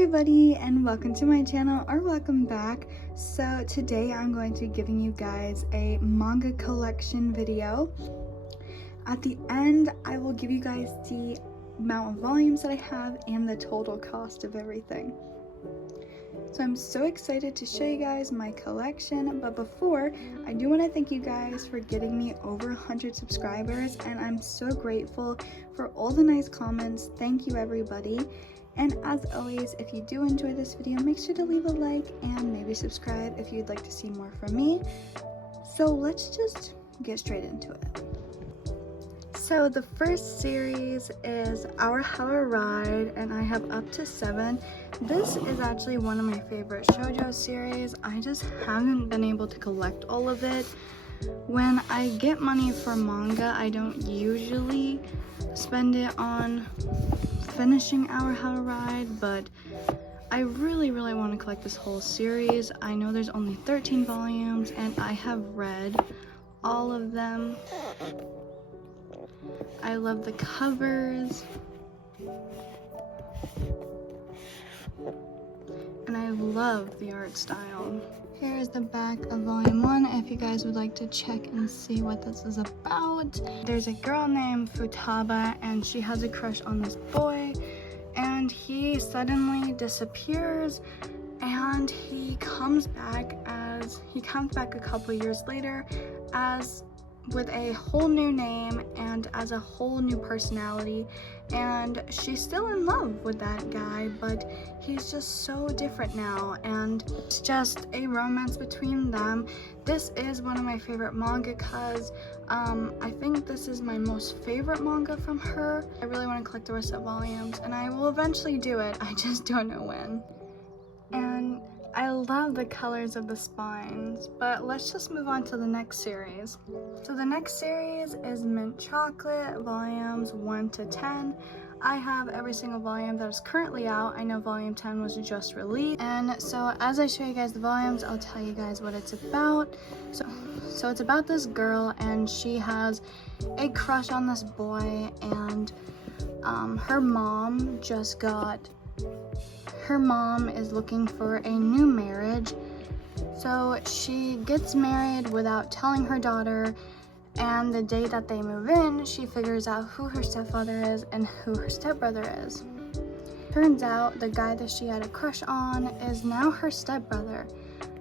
everybody, and welcome to my channel, or welcome back. So today I'm going to be giving you guys a manga collection video. At the end I will give you guys the amount of volumes that I have and the total cost of everything. So I'm so excited to show you guys my collection, but before, I do want to thank you guys for getting me over 100 subscribers, and I'm so grateful for all the nice comments. Thank you everybody. And as always, if you do enjoy this video, make sure to leave a like and maybe subscribe if you'd like to see more from me. So let's just get straight into it. So the first series is Hride, and I have up to 7. This is actually one of my favorite shoujo series. I just haven't been able to collect all of it. When I get money for manga, I don't usually spend it on finishing Hride, but I really want to collect this whole series. I know there's only 13 volumes and I have read all of them. I love the covers and I love the art style. Here is the back of volume 1 if you guys would like to check and see what this is about. There's a girl named Futaba and she has a crush on this boy, and he suddenly disappears, and he comes back a couple years later as with a whole new name and as a whole new personality, and she's still in love with that guy, but he's just so different now, and it's just a romance between them. This is one of my favorite manga because I think this is my most favorite manga from her. I really want to collect the rest of the volumes, and I will eventually do it. I just don't know when. And I love the colors of the spines, but let's just move on to the next series. So the next series is Mint Chocolate, volumes 1 to 10. I have every single volume that is currently out. I know volume 10 was just released. And so as I show you guys the volumes, I'll tell you guys what it's about. So it's about this girl, and she has a crush on this boy, and her mom is looking for a new marriage, so she gets married without telling her daughter, and the day that they move in, she figures out who her stepfather is and who her stepbrother is. Turns out the guy that she had a crush on is now her stepbrother,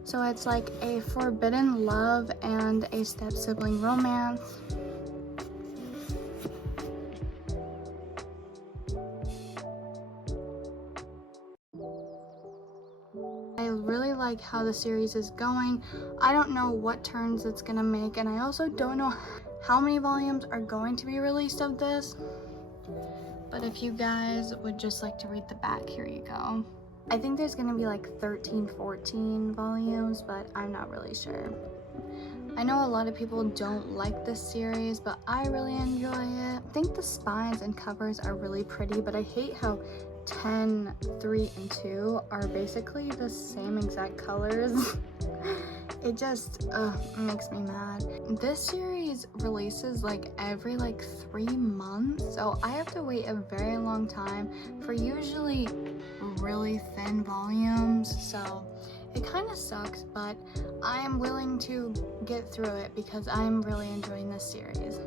so it's like a forbidden love and a step-sibling romance. I really like how the series is going. I don't know what turns it's gonna make, and I also don't know how many volumes are going to be released of this. But if you guys would just like to read the back, here you go. I think there's gonna be like 13, 14 volumes, but I'm not really sure. I know a lot of people don't like this series, but I really enjoy it. I think the spines and covers are really pretty, but I hate how 10, 3, and 2 are basically the same exact colors. It just makes me mad. This series releases like every 3 months, so I have to wait a very long time for usually really thin volumes, so it kind of sucks, but I am willing to get through it because I'm really enjoying this series.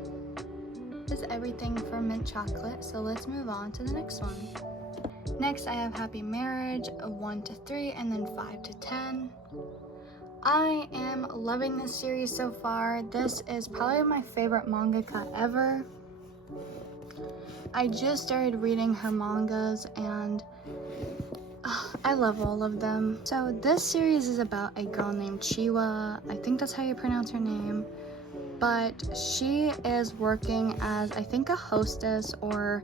This is everything for Mint Chocolate, so let's move on to the next one. Next, I have Happy Marriage, 1 to 3, and then 5 to 10. I am loving this series so far. This is probably my favorite mangaka ever. I just started reading her mangas, and I love all of them. So this series is about a girl named Chiwa. I think that's how you pronounce her name. But she is working as, I think, a hostess, or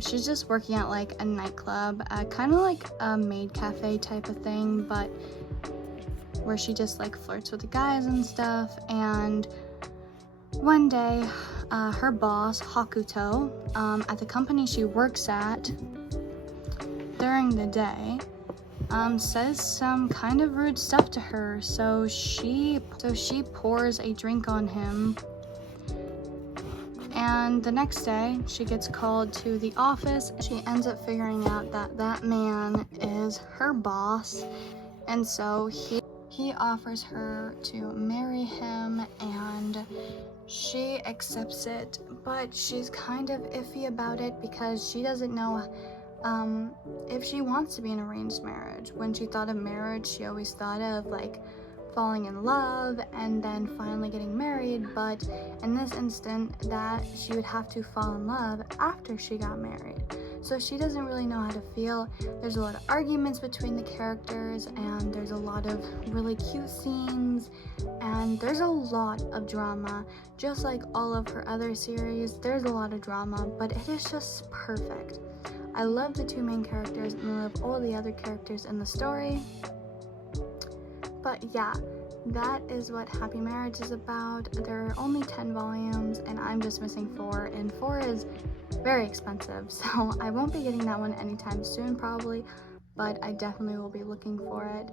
she's just working at like a nightclub, kind of like a maid cafe type of thing, but where she just like flirts with the guys and stuff. And one day, her boss, Hakuto, at the company she works at during the day, says some kind of rude stuff to her, so she pours a drink on him, And the next day, she gets called to the office. She ends up figuring out that that man is her boss, and so he offers her to marry him, and she accepts it, but she's kind of iffy about it because she doesn't know if she wants to be in an arranged marriage. When she thought of marriage, she always thought of like falling in love and then finally getting married, but in this instant that she would have to fall in love after she got married. So she doesn't really know how to feel. There's a lot of arguments between the characters, and there's a lot of really cute scenes, and there's a lot of drama. Just like all of her other series, there's a lot of drama, but it is just perfect. I love the two main characters and I love all the other characters in the story. But yeah, that is what Happy Marriage is about. There are only 10 volumes and I'm just missing 4, and 4 is very expensive, so I won't be getting that one anytime soon probably, but I definitely will be looking for it.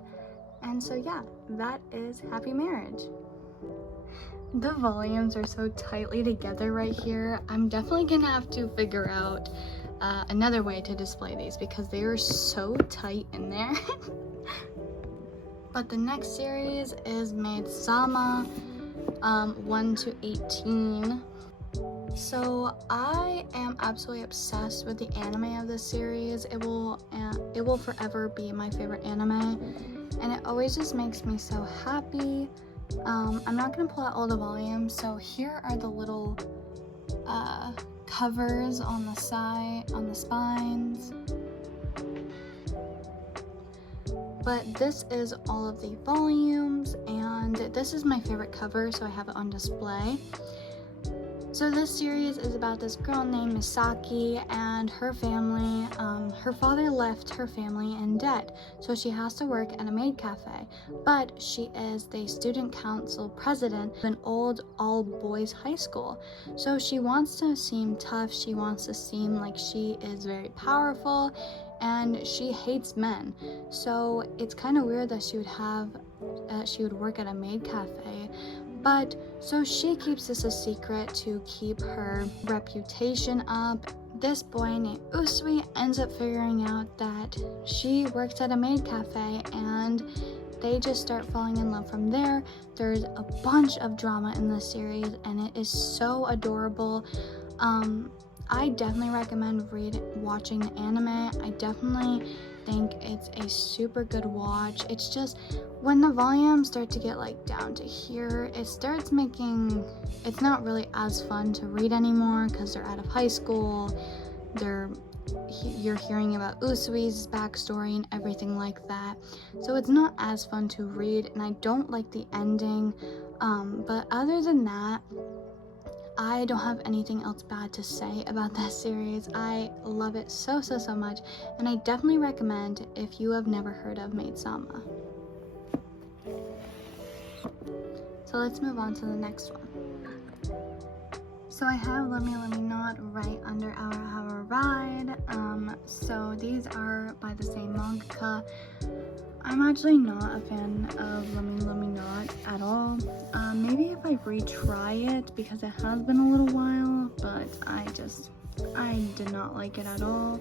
And so yeah, that is Happy Marriage. The volumes are so tightly together right here. I'm definitely gonna have to figure out another way to display these because they are so tight in there. But the next series is Maid Sama 1 to 18. So I am absolutely obsessed with the anime of this series. It will forever be my favorite anime, and it always just makes me so happy. I'm not gonna pull out all the volumes, so here are the little covers on the side, on the spines. But this is all of the volumes, and this is my favorite cover, so I have it on display. So this series is about this girl named Misaki and her family. Her father left her family in debt, so she has to work at a maid cafe, but she is the student council president of an old all-boys high school. So she wants to seem tough, she wants to seem like she is very powerful, and she hates men. So it's kind of weird that she would work at a maid cafe. But so she keeps this a secret to keep her reputation up. This boy named Usui ends up figuring out that she works at a maid cafe, and they just start falling in love from there. There's a bunch of drama in this series, and it is so adorable. I definitely recommend watching the anime. I definitely think it's a super good watch. It's just when the volumes start to get like down to here, it starts making it's not really as fun to read anymore because they're out of high school. You're hearing about Usui's backstory and everything like that, so it's not as fun to read, and I don't like the ending. But other than that, I don't have anything else bad to say about that series. I love it so much, and I definitely recommend if you have never heard of Maid Sama. So let's move on to the next one. So I have Let Me Not right under our Hride. So these are by the same mangaka. I'm actually not a fan of Let Me Not at all. Maybe if I retry it, because it has been a little while, but I did not like it at all.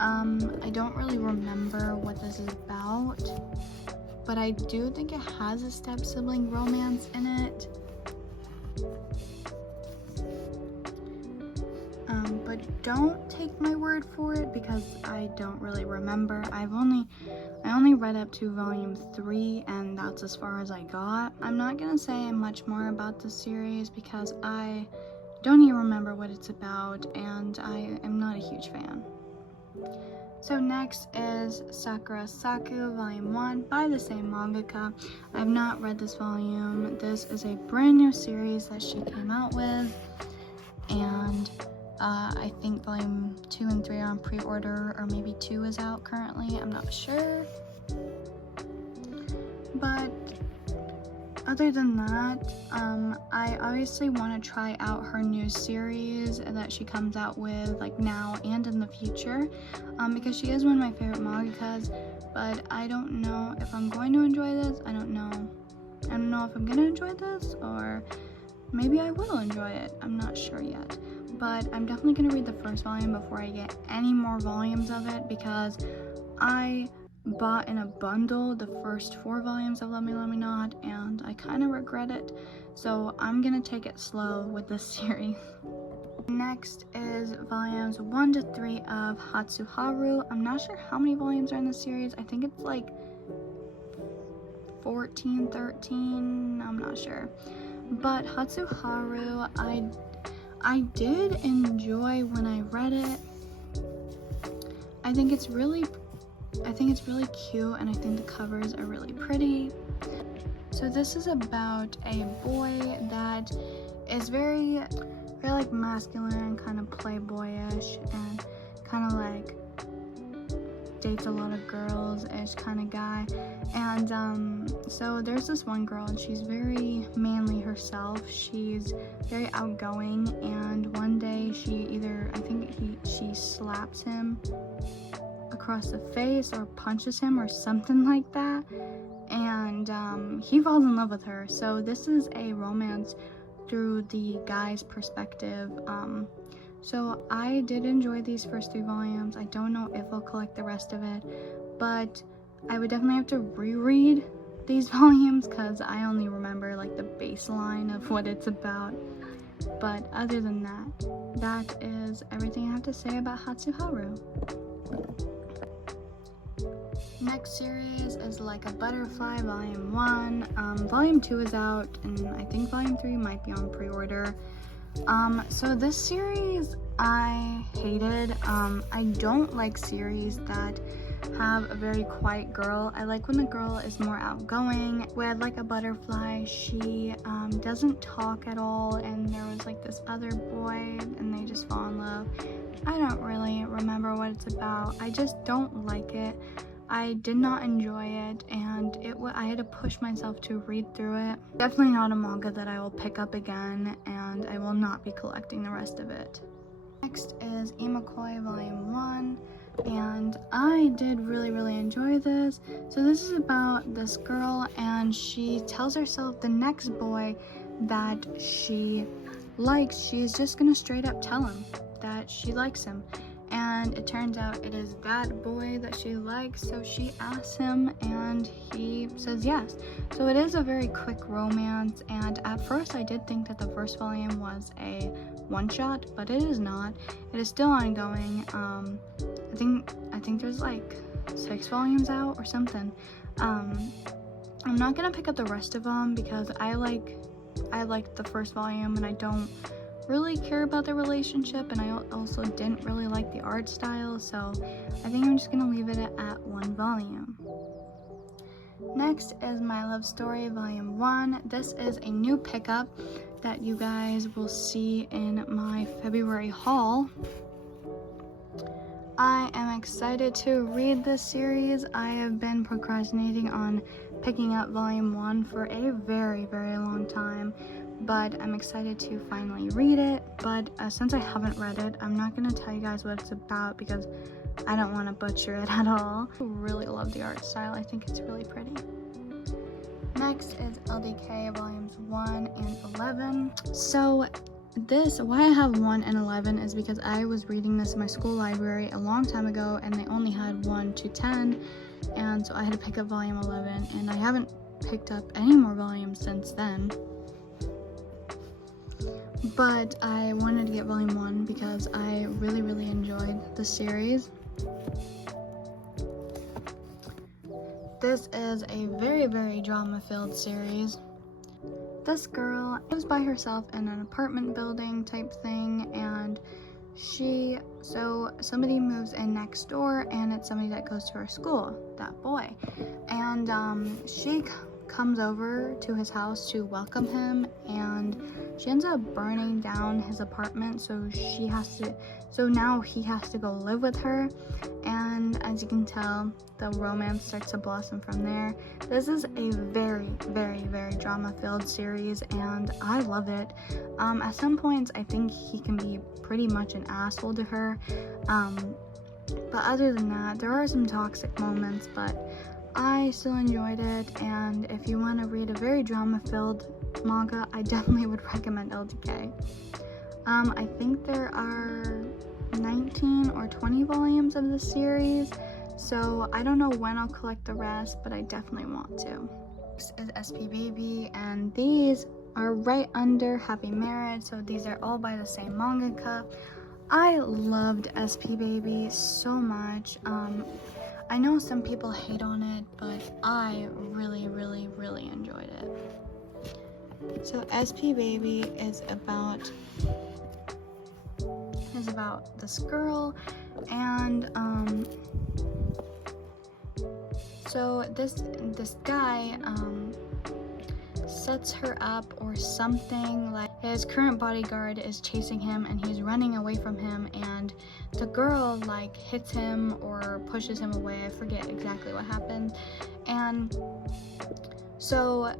I don't really remember what this is about, but I do think it has a step-sibling romance in it. But don't take my word for it because I don't really remember. I only read up to volume 3, and that's as far as I got. I'm not gonna say much more about the series because I don't even remember what it's about, and I am not a huge fan. So next is Sakura Saku Volume 1 by the same mangaka. I have not read this volume. This is a brand new series that she came out with, and I think volume 2 and 3 are on pre-order, or maybe 2 is out currently, I'm not sure. But other than that, I obviously want to try out her new series that she comes out with like now and in the future, because she is one of my favorite mangakas, but I don't know if I'm going to enjoy this. I don't know if I'm going to enjoy this, or maybe I will enjoy it. I'm not sure yet. but I'm definitely going to read the first volume before I get any more volumes of it, because I bought in a bundle the first 4 volumes of Love Me, Love Me Not, and I kind of regret it, so I'm going to take it slow with this series. Next is volumes 1 to 3 of Hatsuharu. I'm not sure how many volumes are in the series. I think it's like 14, 13, I'm not sure. But Hatsuharu, I did enjoy when I read it. I think it's really cute, and I think the covers are really pretty. So this is about a boy that is very like masculine and kind of playboyish, and kind of like dates a lot of girls-ish kind of guy. And so there's this one girl, and she's very manly herself. She's very outgoing, and one day she slaps him across the face or punches him or something like that, and he falls in love with her. So this is a romance through the guy's perspective. So I did enjoy these first 3 volumes. I don't know if I'll collect the rest of it, but I would definitely have to reread these volumes because I only remember like the baseline of what it's about. But other than that, that is everything I have to say about Hatsuharu. Next series is Like a Butterfly, Volume 1. Volume 2 is out, and I think Volume 3 might be on pre-order. So this series I hated. I don't like series that have a very quiet girl. I like when the girl is more outgoing. With Like a Butterfly, she doesn't talk at all, and there was like this other boy, and they just fall in love. I don't really remember what it's about. I just don't like it. I did not enjoy it, and I had to push myself to read through it. Definitely not a manga that I will pick up again, and I will not be collecting the rest of it. Next is Imakoi Volume 1, and I did really enjoy this. So this is about this girl, and she tells herself the next boy that she likes, she's just gonna straight up tell him that she likes him. And it turns out it is that boy that she likes, so she asks him and he says yes. So it is a very quick romance, and at first I did think that the first volume was a one-shot, but it is not. It is still ongoing. I think there's like 6 volumes out or something. I'm not gonna pick up the rest of them because I liked the first volume, and I don't really care about the relationship, and I also didn't really like the art style, so I think I'm just gonna leave it at 1 volume. Next is My Love Story Volume 1. This is a new pickup that you guys will see in my February haul. I am excited to read this series. I have been procrastinating on picking up Volume 1 for a very long time, but I'm excited to finally read it. But since I haven't read it, I'm not going to tell you guys what it's about because I don't want to butcher it at all. I really love the art style. I think it's really pretty. Next is LDK Volumes 1 and 11. So why I have 1 and 11 is because I was reading this in my school library a long time ago, and they only had 1 to 10, and so I had to pick up Volume 11, and I haven't picked up any more volumes since then. But I wanted to get Volume 1 because I really enjoyed the series. This is a very drama-filled series. This girl lives by herself in an apartment building type thing, and somebody moves in next door, and it's somebody that goes to her school, that boy. And she comes over to his house to welcome him, and she ends up burning down his apartment, so now he has to go live with her, and as you can tell, the romance starts to blossom from there. This is a very drama-filled series, and I love it. At some points, I think he can be pretty much an asshole to her, but other than that, there are some toxic moments, but I still enjoyed it, and if you want to read a very drama-filled manga, I definitely would recommend LDK. I think there are 19 or 20 volumes of the series, so I don't know when I'll collect the rest, but I definitely want to. This is SP Baby, and these are right under Happy Marriage, so these are all by the same mangaka. I loved SP Baby so much. I know some people hate on it, but I really enjoyed it. So SP Baby is about this girl, and so this guy sets her up or something. Like, his current bodyguard is chasing him and he's running away from him, and the girl like hits him or pushes him away. I forget exactly what happened. And so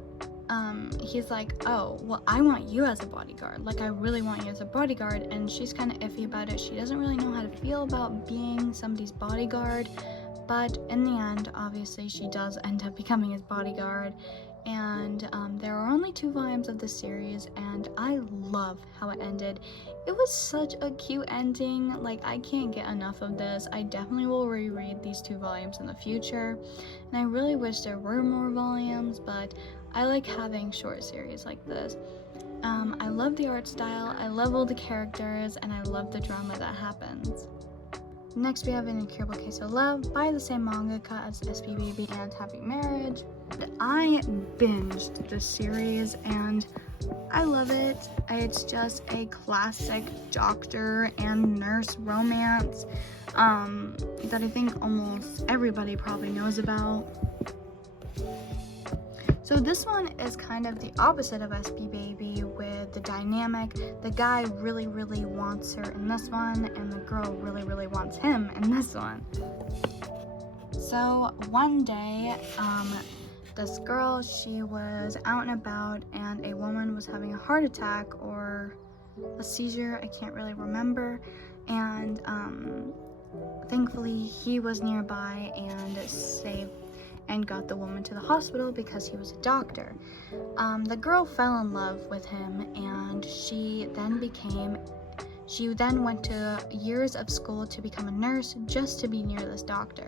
he's like, oh, well, I want you as a bodyguard. Like, I really want you as a bodyguard. And she's kind of iffy about it. She doesn't really know how to feel about being somebody's bodyguard. But in the end, obviously, she does end up becoming his bodyguard. And there are only 2 volumes of this series, and I love how it ended. It was such a cute ending. Like, I can't get enough of this. I definitely will reread these 2 volumes in the future, and I really wish there were more volumes, but I like having short series like this. I love the art style, I love all the characters, and I love the drama that happens. Next, we have An Incurable Case of Love by the same mangaka as SP Baby and Happy Marriage. I binged this series and I love it. It's just a classic doctor and nurse romance that I think almost everybody probably knows about. So this one is kind of the opposite of SP Baby, with the dynamic. The guy really wants her in this one, and the girl really wants him in this one. So one day, this girl, she was out and about, and a woman was having a heart attack or a seizure, I can't really remember, and thankfully he was nearby and saved and got the woman to the hospital because he was a doctor. The girl fell in love with him, and she then went to years of school to become a nurse just to be near this doctor.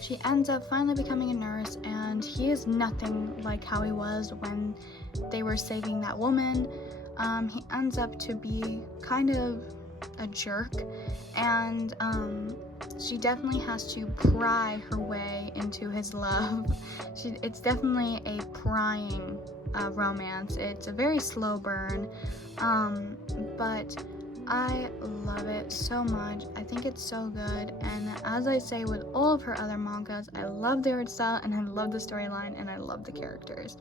She ends up finally becoming a nurse, and he is nothing like how he was when they were saving that woman. He ends up to be kind of a jerk, and she definitely has to pry her way into his love. It's definitely a prying romance. It's a very slow burn, but I love it so much. I think it's so good, and as I say with all of her other mangas, I love the art style, and I love the storyline, and I love the characters.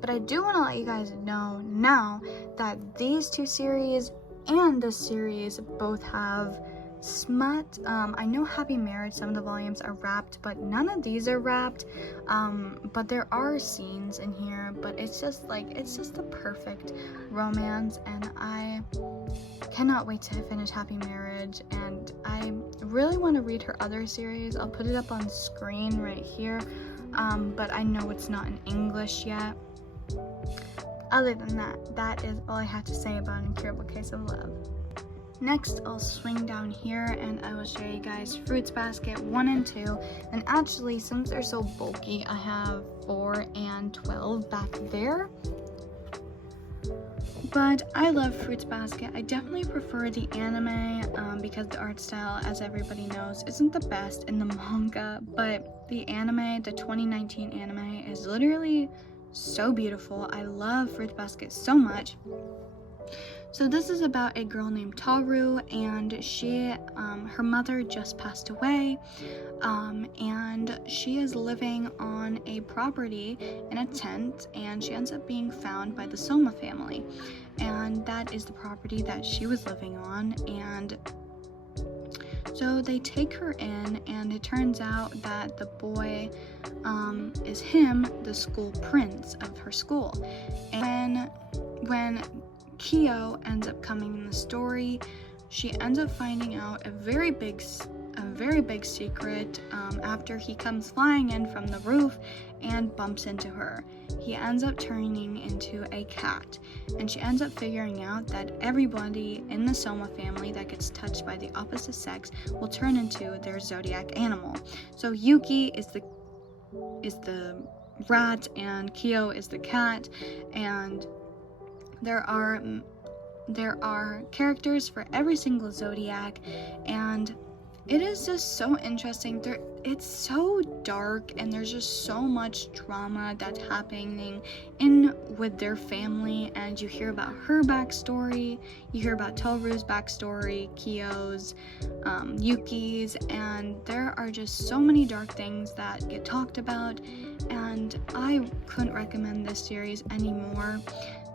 But I do want to let you guys know now that these 2 series and this series both have smut. I know Happy Marriage, some of the volumes are wrapped, but none of these are wrapped. But there are scenes in here, but it's just the perfect romance, and I cannot wait to finish Happy Marriage, and I really want to read her other series. I'll put it up on screen right here, but I know it's not in English yet. Other than that, that is all I have to say about An Incurable Case of Love. Next, I'll swing down here and I will show you guys Fruits Basket 1 and 2. And actually, since they're so bulky, I have 4 and 12 back there. But I love Fruits Basket. I definitely prefer the anime because the art style, as everybody knows, isn't the best in the manga. But the anime, the 2019 anime, is literally so beautiful. I love Fruits Basket so much. So this is about a girl named Taru, and she, her mother just passed away, and she is living on a property in a tent, and she ends up being found by the Soma family, and that is the property that she was living on. And so they take her in, and it turns out that the boy is him, the school prince of her school. And when Kyo ends up coming in the story, she ends up finding out a very big secret after he comes flying in from the roof, and bumps into her. He ends up turning into a cat, and she ends up figuring out that everybody in the Soma family that gets touched by the opposite sex will turn into their zodiac animal. So Yuki is the rat, and Kyo is the cat, and there are characters for every single zodiac, and it is just so interesting. It's so dark, and there's just so much drama that's happening with their family, and you hear about her backstory, you hear about Toru's backstory, Kyo's, Yuki's, and there are just so many dark things that get talked about, and I couldn't recommend this series anymore.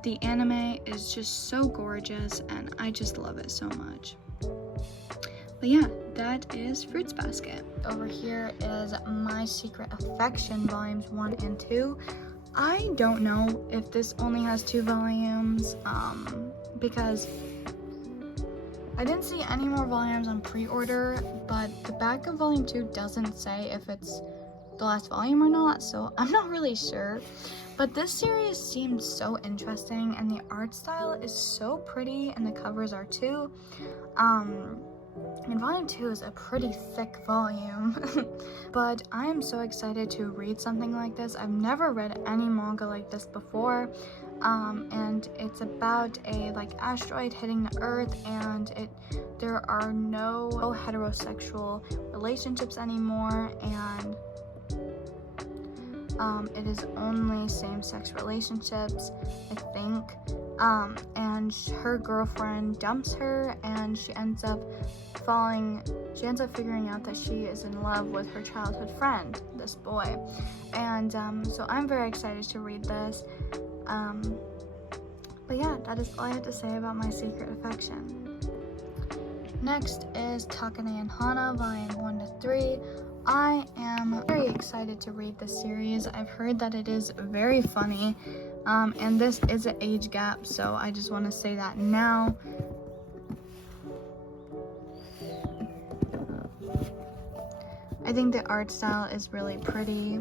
The anime is just so gorgeous, and I just love it so much. But yeah, that is Fruits Basket. Over here is My Secret Affection volumes 1 and 2. I don't know if this only has 2 volumes, because I didn't see any more volumes on pre-order, but the back of volume 2 doesn't say if it's the last volume or not, so I'm not really sure. But this series seems so interesting, and the art style is so pretty, and the covers are too. And volume 2 is a pretty thick volume, but I am so excited to read something like this. I've never read any manga like this before, and it's about a asteroid hitting the Earth, and there are no heterosexual relationships anymore, and it is only same-sex relationships, I think. And her girlfriend dumps her, and she ends up figuring out that she is in love with her childhood friend, this boy. And so I'm very excited to read this. But yeah, that is all I had to say about My Secret Affection. Next is Takane and Hana, volume 1 to 3. I am very excited to read this series. I've heard that it is very funny, and this is an age gap, so I just want to say that now. I think the art style is really pretty,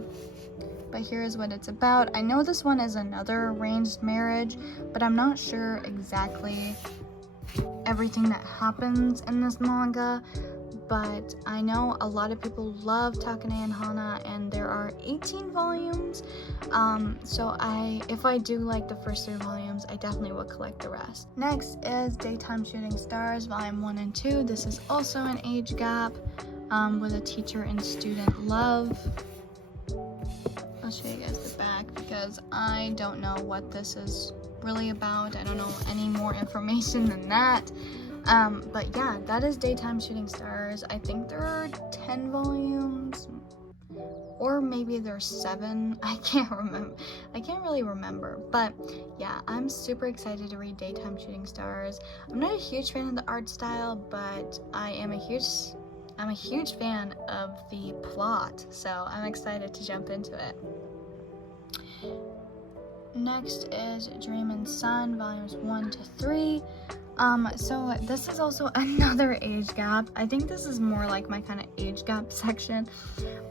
but here's what it's about. I know this one is another arranged marriage, but I'm not sure exactly everything that happens in this manga. But I know a lot of people love Takane and Hana, and there are 18 volumes. So if I do like the first 3 volumes, I definitely will collect the rest. Next is Daytime Shooting Stars, volume 1 and 2. This is also an age gap with a teacher and student love. I'll show you guys the back because I don't know what this is really about. I don't know any more information than that. But yeah, that is Daytime Shooting Stars. I think there are 10 volumes, or maybe there's 7. I can't really remember. But yeah, I'm super excited to read Daytime Shooting Stars. I'm not a huge fan of the art style, but I'm a huge fan of the plot, so I'm excited to jump into it. Next is Dream and Sun, volumes 1 to 3. So this is also another age gap. I think this is more like my kind of age gap section,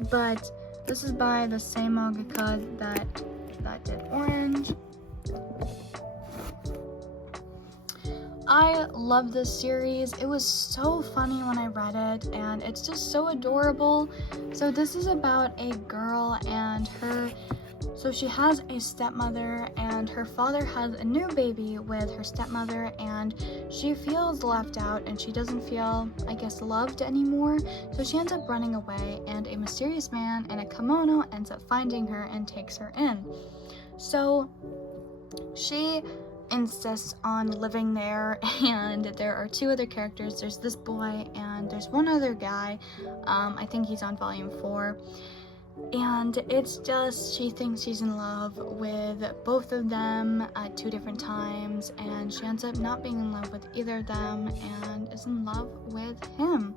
but this is by the same mangaka that did Orange. I love this series. It was so funny when I read it, and it's just so adorable. So this is about a girl and so she has a stepmother, and her father has a new baby with her stepmother, and she feels left out, and she doesn't feel, I guess, loved anymore. So she ends up running away, and a mysterious man in a kimono ends up finding her and takes her in. So she insists on living there, and there are 2 other characters. There's this boy, and there's one other guy. I think he's on volume 4. And it's just, she thinks she's in love with both of them at 2 different times, and she ends up not being in love with either of them and is in love with him.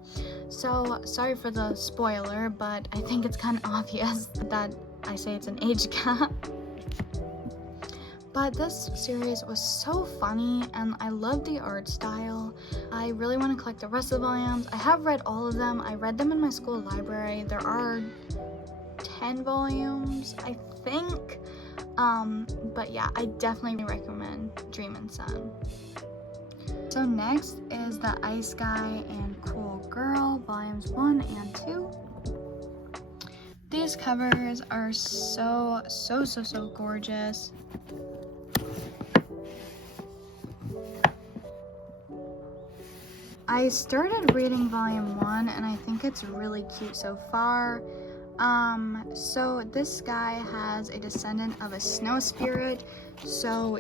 So sorry for the spoiler, but I think it's kind of obvious that I say it's an age gap. But this series was so funny, and I love the art style. I really want to collect the rest of the volumes. I have read all of them. I read them in my school library. There are 10 volumes, I think. But yeah, I definitely recommend Dream and Sun. So next is the Ice Guy and Cool Girl volumes 1 and 2. These covers are so gorgeous. I started reading volume 1 and I think it's really cute so far. So this guy has a descendant of a snow spirit, so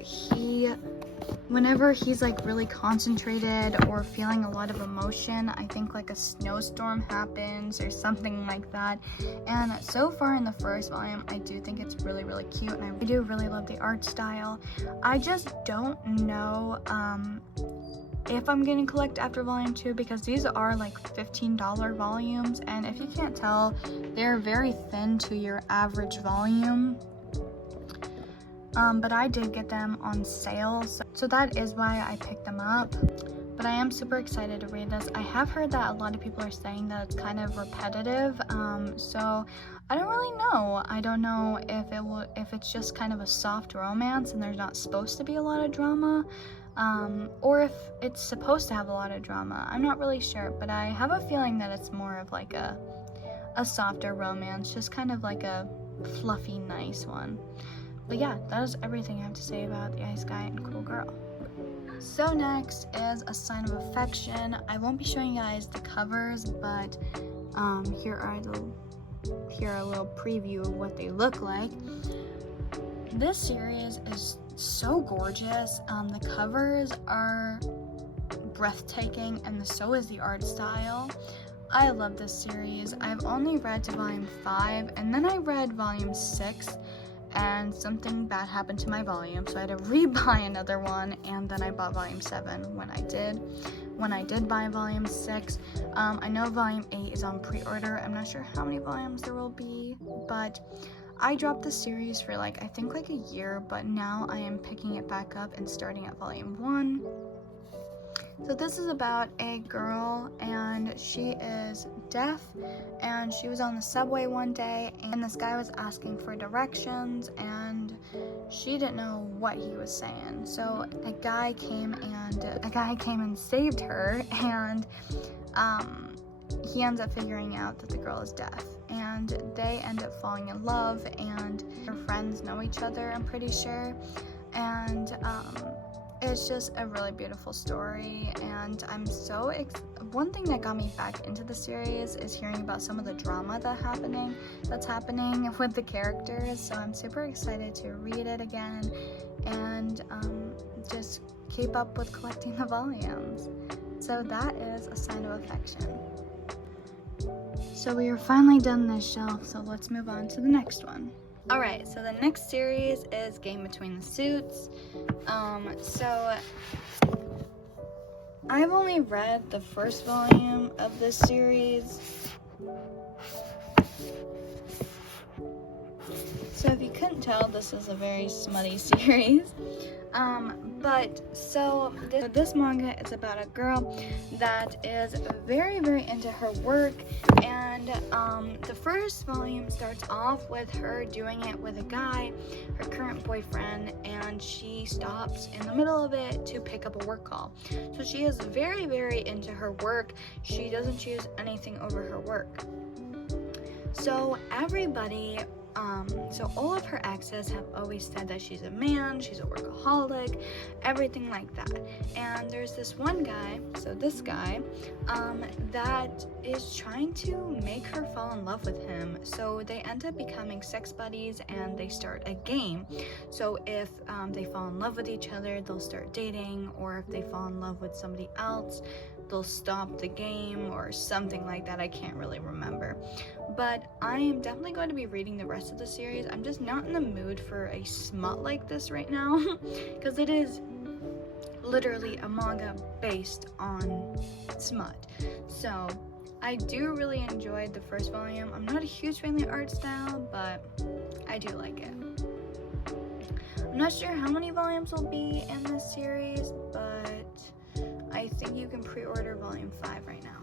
whenever he's like really concentrated or feeling a lot of emotion, I think like a snowstorm happens or something like that. And so far in the first volume, I do think it's really cute, and I do really love the art style. I just don't know if I'm gonna collect after volume 2, because these are like $15 volumes, and if you can't tell, they're very thin to your average volume. But I did get them on sale, so that is why I picked them up. But I am super excited to read this. I have heard that a lot of people are saying that it's kind of repetitive, so I don't really know. I don't know if it's just kind of a soft romance and there's not supposed to be a lot of drama, or if it's supposed to have a lot of drama. I'm not really sure, but I have a feeling that it's more of like a softer romance, just kind of like a fluffy, nice one. But yeah, that is everything I have to say about the Ice Guy and Cool Girl. So next is A Sign of Affection. I won't be showing you guys the covers, but here are a little preview of what they look like. This series is so gorgeous. The covers are breathtaking, and so is the art style. I love this series. I've only read to volume 5, and then I read volume 6, and something bad happened to my volume, so I had to re-buy another one, and then I bought volume 7 when I did buy volume 6. I know volume 8 is on pre-order. I'm not sure how many volumes there will be, but I dropped the series for I think a year, but now I am picking it back up and starting at volume 1. So this is about a girl, and she is deaf, and she was on the subway one day, and this guy was asking for directions, and she didn't know what he was saying. So a guy came and saved her, and he ends up figuring out that the girl is deaf, and they end up falling in love, and their friends know each other, I'm pretty sure, and it's just a really beautiful story, and I'm so one thing that got me back into the series is hearing about some of the drama that's happening with the characters, so I'm super excited to read it again and just keep up with collecting the volumes. So that is A Sign of Affection. So we are finally done this shelf, so let's move on to the next one. Alright, so the next series is Game Between the Suits. So I've only read the first volume of this series. So if you couldn't tell, this is a very smutty series. This manga is about a girl that is very into her work, and the first volume starts off with her doing it with a guy, her current boyfriend, and she stops in the middle of it to pick up a work call. So she is very into her work. She doesn't choose anything over her work. So all of her exes have always said that she's a man, she's a workaholic, everything like that. And there's this one guy, that is trying to make her fall in love with him. So they end up becoming sex buddies, and they start a game. So if they fall in love with each other, they'll start dating, or if they fall in love with somebody else, they'll stop the game or something like that. I can't really remember. But I am definitely going to be reading the rest of the series. I'm just not in the mood for a smut like this right now, because it is literally a manga based on smut. So I do really enjoy the first volume. I'm not a huge fan of the art style, but I do like it. I'm not sure how many volumes will be in this series, but I think you can pre-order volume 5 right now.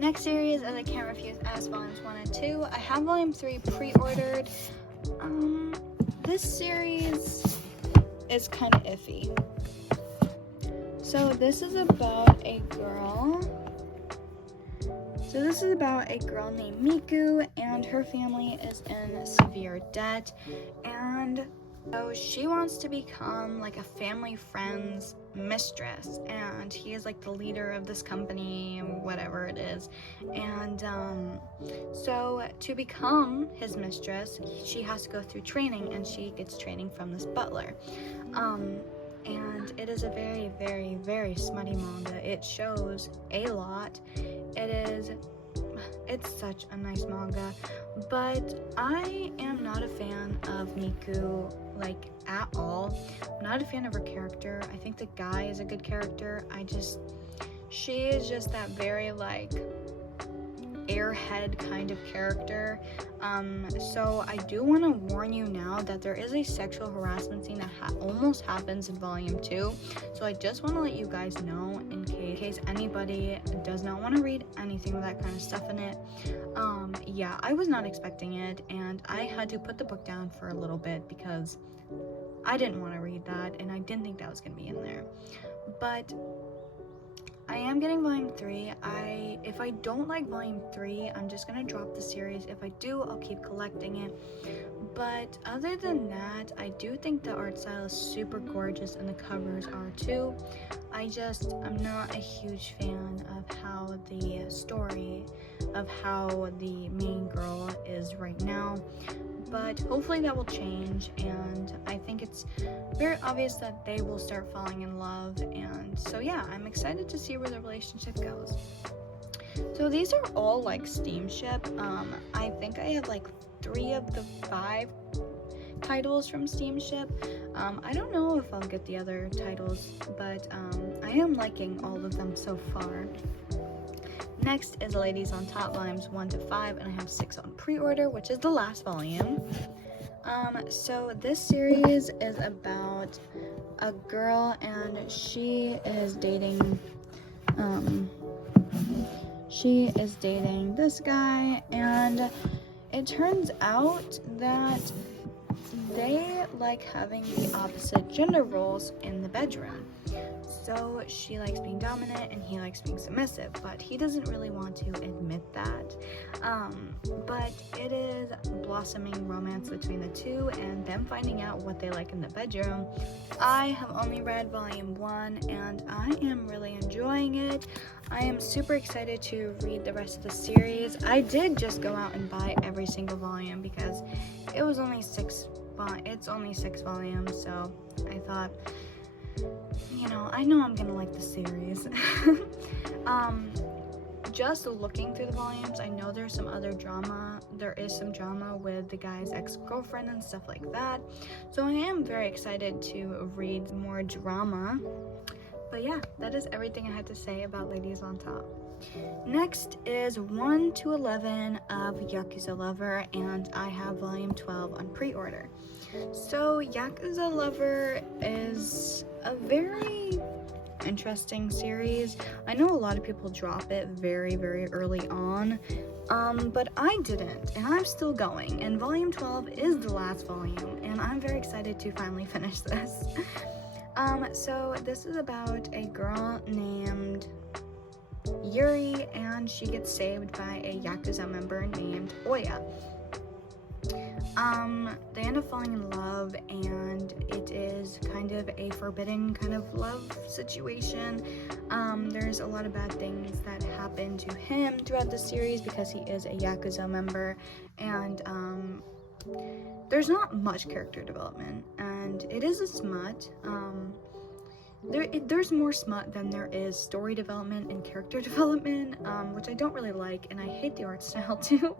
Next series is I Can't Refuse S Volumes 1 and 2. I have Volume 3 pre-ordered. This series is kind of iffy. So this is about a girl. Named Miku, and her family is in severe debt, and so she wants to become like a family friend's mistress, and he is like the leader of this company, whatever it is, and so to become his mistress, she has to go through training, and she gets training from this butler. And it is a very, very, very smutty manga. It shows a lot. It's such a nice manga, but I am not a fan of Miku, like, at all. I'm not a fan of her character. I think the guy is a good character. She is just that very, like, airhead kind of character. So I do want to warn you now that there is a sexual harassment scene that almost happens in Volume 2. So I just want to let you guys know in case anybody does not want to read anything with that kind of stuff in it. Yeah, I was not expecting it, and I had to put the book down for a little bit because I didn't want to read that, and I didn't think that was going to be in there. But I am getting Volume 3. If I don't like Volume 3, I'm just gonna drop the series. If I do, I'll keep collecting it. But other than that, I do think the art style is super gorgeous, and the covers are too. I'm not a huge fan of how the story of how the main girl is right now. But hopefully that will change, and I think it's very obvious that they will start falling in love, and so yeah, I'm excited to see where the relationship goes. So these are all like Steamship. I think I have like 3 of the 5 titles from Steamship. I don't know if I'll get the other titles, but I am liking all of them so far. Next is Ladies on Top Volumes 1 to 5, and I have 6 on pre-order, which is the last volume. So this series is about a girl, and she is dating this guy, and it turns out that they like having the opposite gender roles in the bedroom. So she likes being dominant and he likes being submissive, but he doesn't really want to admit that. But it is blossoming romance between the two and them finding out what they like in the bedroom. I have only read Volume 1 and I am really enjoying it. I am super excited to read the rest of the series. I did just go out and buy every single volume because it was only 6 volumes, so I thought, I know I'm gonna like the series. Just looking through the volumes, I know there's some other drama. There is some drama with the guy's ex-girlfriend and stuff like that. So I am very excited to read more drama. But yeah, that is everything I had to say about Ladies on Top. Next is 1 to 11 of Yakuza Lover, and I have Volume 12 on pre-order. So Yakuza Lover is a very interesting series. I know a lot of people drop it very, very early on, but I didn't, and I'm still going, and Volume 12 is the last volume, and I'm very excited to finally finish this. So this is about a girl named Yuri, and she gets saved by a Yakuza member named Oya. They end up falling in love, and it is kind of a forbidden kind of love situation. There's a lot of bad things that happen to him throughout the series because he is a Yakuza member, and there's not much character development, and it is a smut. There's more smut than there is story development and character development, which I don't really like, and I hate the art style too.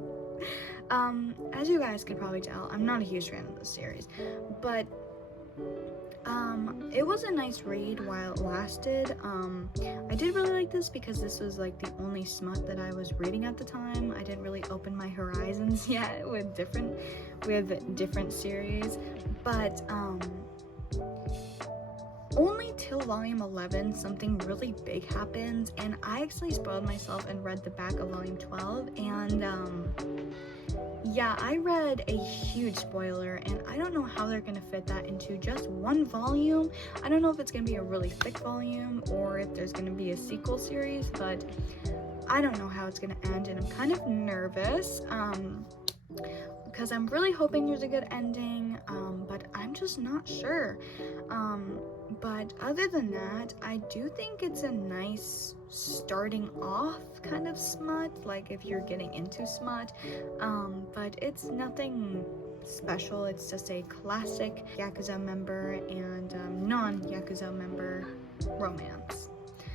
As you guys can probably tell, I'm not a huge fan of this series, but it was a nice read while it lasted. I did really like this because this was like the only smut that I was reading at the time. I didn't really open my horizons yet with different series, but only till volume 11 something really big happens, and I actually spoiled myself and read the back of volume 12, and yeah, I read a huge spoiler, and I don't know how they're gonna fit that into just one volume. I don't know if it's gonna be a really thick volume or if there's gonna be a sequel series, but I don't know how it's gonna end, and I'm kind of nervous because I'm really hoping there's a good ending, but I'm just not sure. But other than that, I do think it's a nice starting off kind of smut, like if you're getting into smut, but it's nothing special. It's just a classic Yakuza member and non-Yakuza member romance.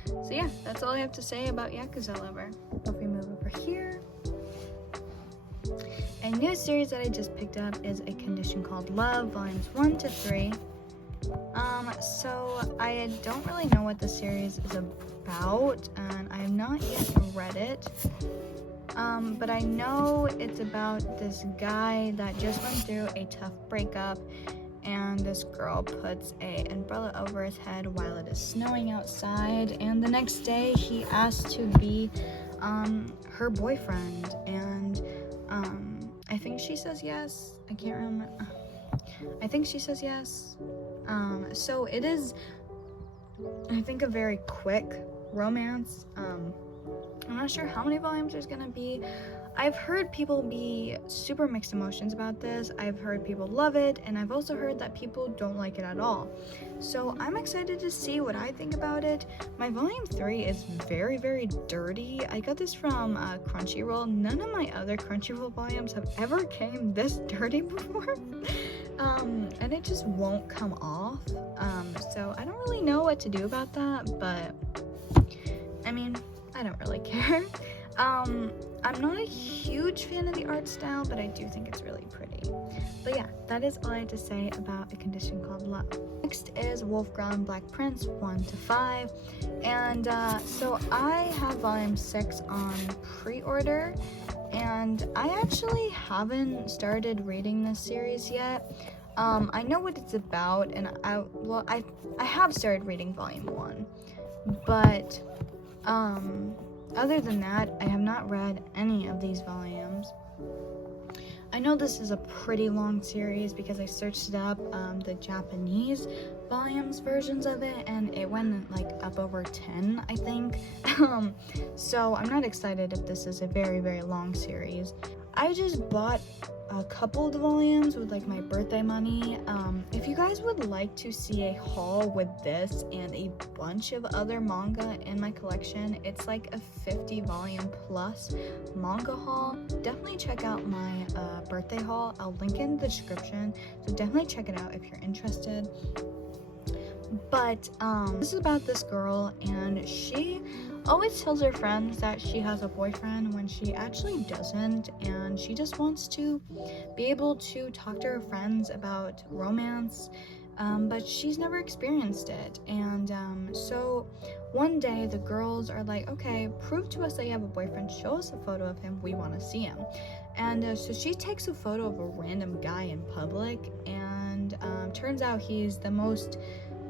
So yeah, that's all I have to say about Yakuza Lover. If we move over here, a new series that I just picked up is A Condition Called Love, volumes 1 to 3. So I don't really know what the series is about, and I have not yet read it. But I know it's about this guy that just went through a tough breakup, and this girl puts an umbrella over his head while it is snowing outside, and the next day he asks to be her boyfriend, and I think she says yes. I can't remember. I think she says yes. So it is, I think, a very quick romance. I'm not sure how many volumes there's gonna be. I've heard people be super mixed emotions about this. I've heard people love it, and I've also heard that people don't like it at all. So I'm excited to see what I think about it. My volume 3 is very, very dirty. I got this from Crunchyroll. None of my other Crunchyroll volumes have ever came this dirty before. And it just won't come off. So I don't really know what to do about that, but I mean, I don't really care. I'm not a huge fan of the art style, but I do think it's really pretty. But yeah, that is all I have to say about A Condition Called Love. Next is Wolfgang Black Prince 1 to 5. And so I have volume 6 on pre-order, and I actually haven't started reading this series yet. I know what it's about, and I have started reading volume 1, but other than that, I have not read any of these volumes. I know this is a pretty long series because I searched it up, the Japanese volumes versions of it, and it went like up over 10, I think. So I'm not excited if this is a very, very long series. I just bought a couple of the volumes with like my birthday money. If you guys would like to see a haul with this and a bunch of other manga in my collection, it's like a 50 volume plus manga haul. Definitely check out my birthday haul. I'll link it in the description, so definitely check it out if you're interested. But this is about this girl, and she always tells her friends that she has a boyfriend when she actually doesn't, and she just wants to be able to talk to her friends about romance, but she's never experienced it. And so one day the girls are like, okay, prove to us that you have a boyfriend, show us a photo of him, we want to see him. And so she takes a photo of a random guy in public, and turns out he's the most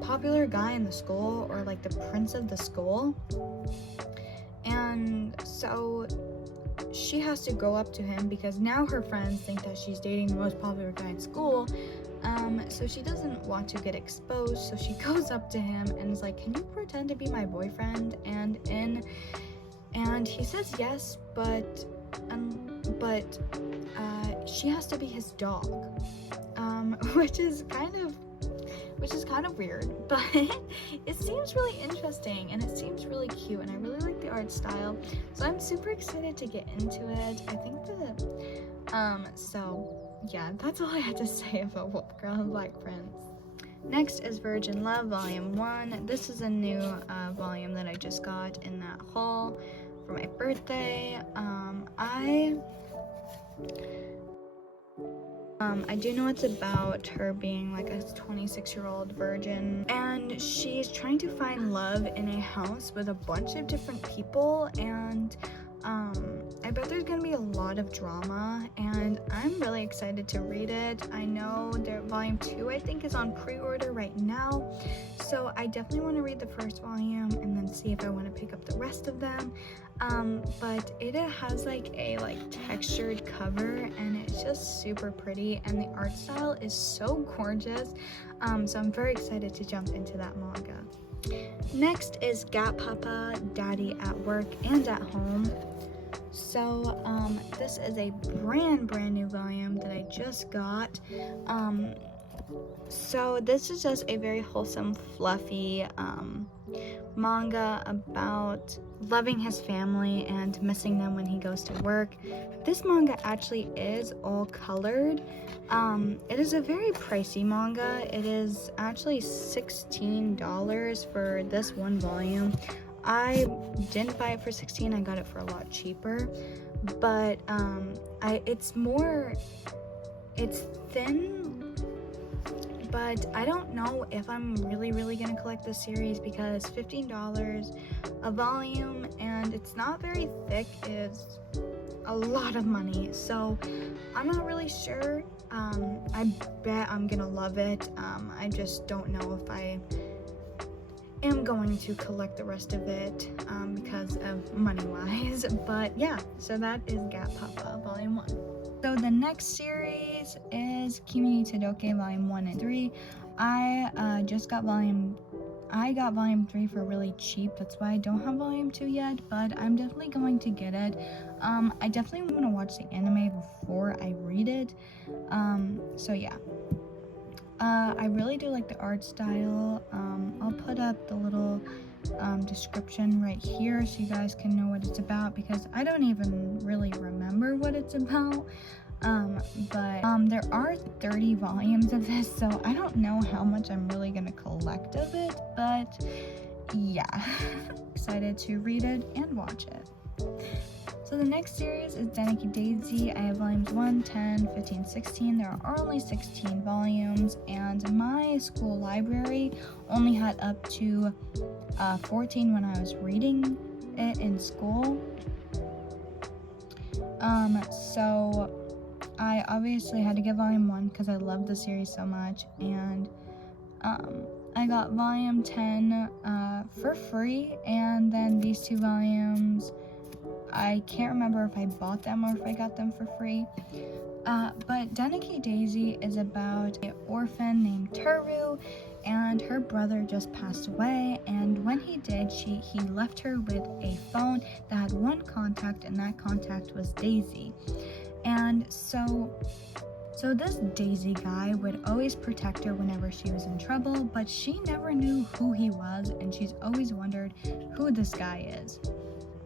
popular guy in the school, or like the prince of the school. And so she has to go up to him because now her friends think that she's dating the most popular guy in school. So she doesn't want to get exposed, so she goes up to him and is like, can you pretend to be my boyfriend? And he says yes, but she has to be his dog, which is kind of weird, but it seems really interesting and it seems really cute, and I really like the art style, so I'm super excited to get into it. I think that so yeah, that's all I had to say about Wolfgang Black Prince. Next is Virgin Love Volume 1. This is a new volume that I just got in that haul for my birthday. I do know it's about her being like a 26-year-old virgin, and she's trying to find love in a house with a bunch of different people, and I bet there's gonna be a lot of drama, and I'm really excited to read it. I know their volume 2, I think, is on pre-order right now, so I definitely want to read the first volume and then see if I want to pick up the rest of them. But it has like a textured cover, and it's just super pretty, and the art style is so gorgeous. So I'm very excited to jump into that manga. Next is Gat Papa, Daddy at Work and at Home. So this is a brand new volume that I just got. So this is just a very wholesome, fluffy manga about loving his family and missing them when he goes to work. This manga actually is all colored. It is a very pricey manga. It is actually $16 for this one volume. I didn't buy it for $16, I got it for a lot cheaper. But it's thin, but I don't know if I'm really gonna collect this series, because $15 a volume and it's not very thick is a lot of money. So I'm not really sure. I bet I'm gonna love it. I just don't know if I am going to collect the rest of it because of money wise. But yeah, so that is Gat Papa volume 1. So the next series is Kimi ni Todoke volume 1 and 3. I got volume 3 for really cheap. That's why I don't have volume 2 yet, but I'm definitely going to get it. I definitely want to watch the anime before I read it. So yeah. I really do like the art style. I'll put up the little description right here so you guys can know what it's about, because I don't even really remember what it's about. But there are 30 volumes of this, so I don't know how much I'm really gonna collect of it, but yeah. Excited to read it and watch it. So the next series is Deni Daisy. I have volumes 1, 10, 15, 16. There are only 16 volumes, and my school library only had up to 14 when I was reading it in school. So I obviously had to get volume 1 because I love the series so much, and I got volume 10 for free, and then these 2 volumes, I can't remember if I bought them or if I got them for free. But Deni Daisy is about an orphan named Teru, and her brother just passed away, and when he did, he left her with a phone that had one contact, and that contact was Daisy. And so this Daisy guy would always protect her whenever she was in trouble, but she never knew who he was, and she's always wondered who this guy is.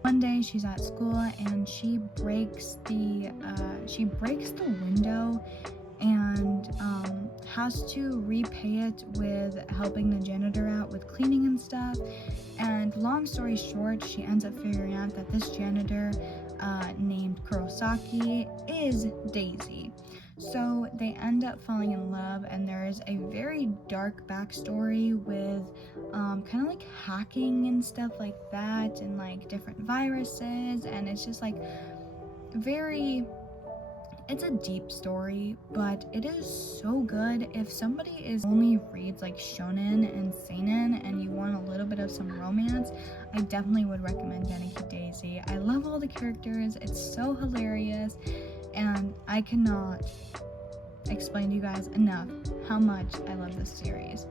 One day she's at school and she breaks the window and has to repay it with helping the janitor out with cleaning and stuff. And long story short, she ends up figuring out that this janitor named Kurosaki is Daisy. So they end up falling in love, and there's a very dark backstory with kind of like hacking and stuff like that, and like different viruses, and it's just like it's a deep story, but it is so good. If somebody only reads like shonen and seinen and you want a little bit of some romance, I definitely would recommend Deni Daisy. I love all the characters, it's so hilarious, and I cannot explain to you guys enough how much I love this series.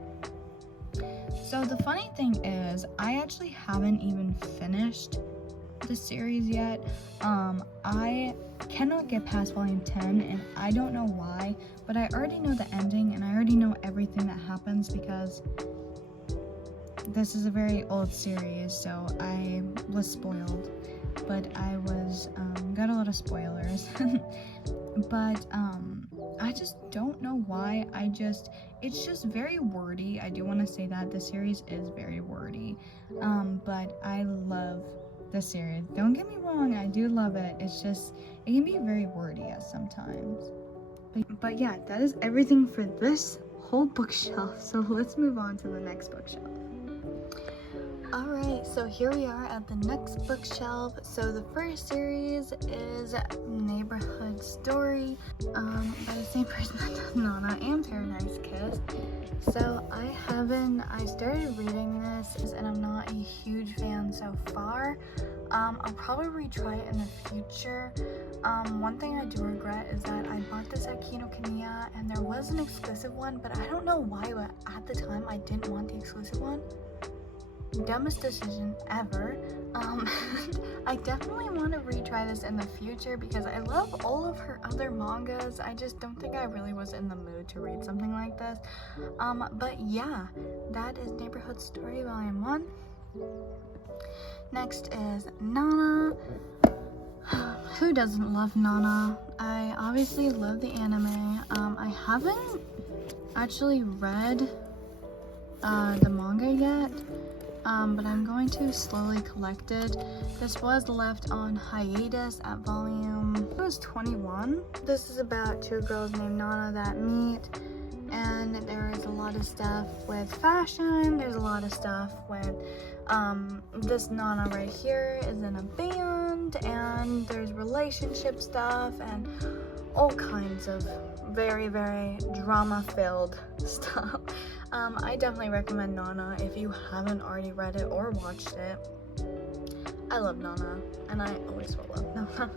So the funny thing is, I actually haven't even finished the series yet. I cannot get past volume 10, and I don't know why, but I already know the ending and I already know everything that happens because this is a very old series, so I was spoiled, but I was got a lot of spoilers. But I just don't know why. It's just very wordy. I do want to say that the series is very wordy, but I love the series. Don't get me wrong, I do love it. It's just, it can be very wordy at sometimes. But yeah, that is everything for this whole bookshelf. So let's move on to the next bookshelf. Alright, so here we are at the next bookshelf. So the first series is Neighborhood Story by the same person that does Nana and Paradise Kiss. So I started reading this and I'm not a huge fan so far. I'll probably retry it in the future. One thing I do regret is that I bought this at Kinokuniya and there was an exclusive one, but I don't know why, but at the time I didn't want the exclusive one. Dumbest decision ever. I definitely want to retry this in the future because I love all of her other mangas. I just don't think I really was in the mood to read something like this. But yeah, that is Neighborhood Story Volume 1. Next is Nana. Who doesn't love Nana? I obviously love the anime. I haven't actually read the manga yet. But I'm going to slowly collect it. This was left on hiatus at volume, it was 21. This is about two girls named Nana that meet, and there is a lot of stuff with fashion, there's a lot of stuff with, this Nana right here is in a band, and there's relationship stuff, and all kinds of very, very drama-filled stuff. I definitely recommend Nana if you haven't already read it or watched it. I love Nana, and I always will love Nana.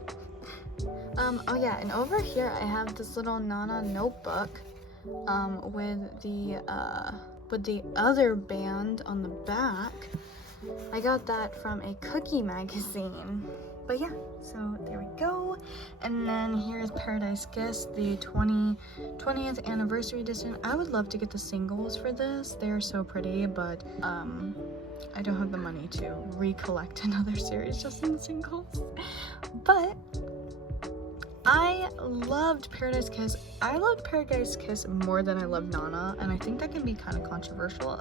Oh yeah, and over here I have this little Nana notebook with the other band on the back. I got that from a cookie magazine. But yeah, so there we go. And then here's Paradise Kiss, the 20th anniversary edition. I would love to get the singles for this. They are so pretty, but I don't have the money to recollect another series just in the singles. But I loved Paradise Kiss. I loved Paradise Kiss more than I loved Nana, and I think that can be kind of controversial.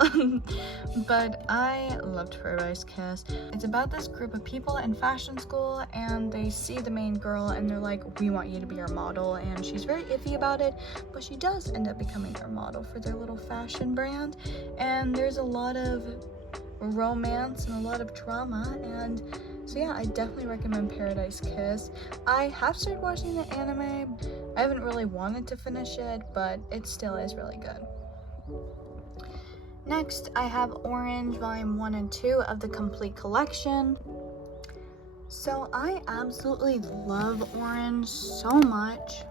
But I loved Paradise Kiss. It's about this group of people in fashion school, and they see the main girl and they're like, we want you to be our model, and she's very iffy about it, but she does end up becoming their model for their little fashion brand. And there's a lot of romance and a lot of drama, and so yeah, I definitely recommend Paradise Kiss. I have started watching the anime. I haven't really wanted to finish it, but it still is really good. Next, I have Orange Volume 1 and 2 of the complete collection. So I absolutely love Orange so much.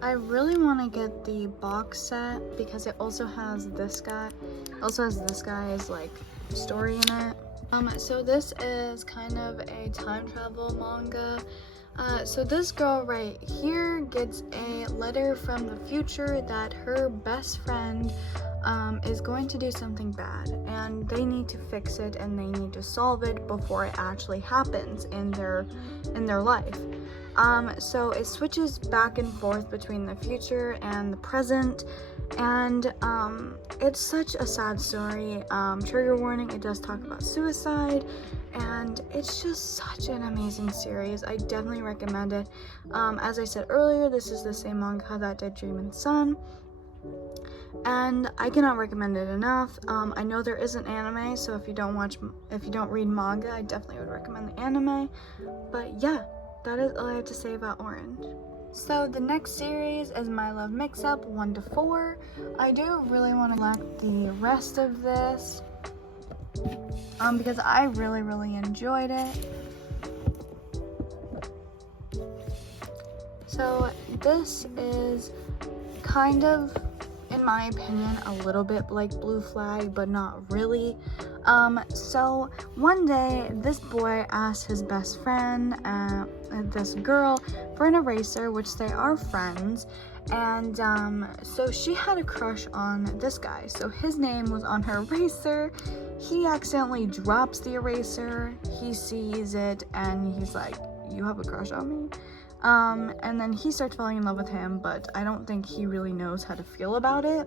I really want to get the box set because it also has this guy. It also has this guy's like story in it. So this is kind of a time travel manga. So this girl right here gets a letter from the future that her best friend is going to do something bad, and they need to fix it and they need to solve it before it actually happens in their life. So it switches back and forth between the future and the present, and it's such a sad story. Trigger warning, it does talk about suicide, and it's just such an amazing series. I definitely recommend it. As I said earlier, this is the same manga that did Dream and Sun, and I cannot recommend it enough. I know there is an anime, so if you don't read manga, I definitely would recommend the anime. But yeah, that is all I have to say about Orange. So the next series is My Love Mix-Up 1 to 4. I do really want to collect the rest of this because I really, really enjoyed it. So this is kind of, in my opinion, a little bit like Blue Flag, but not really. So one day this boy asked his best friend, this girl, for an eraser, which they are friends, and so she had a crush on this guy, so his name was on her eraser. He accidentally drops the eraser, he sees it, and he's like, you have a crush on me? And then he starts falling in love with him, but I don't think he really knows how to feel about it.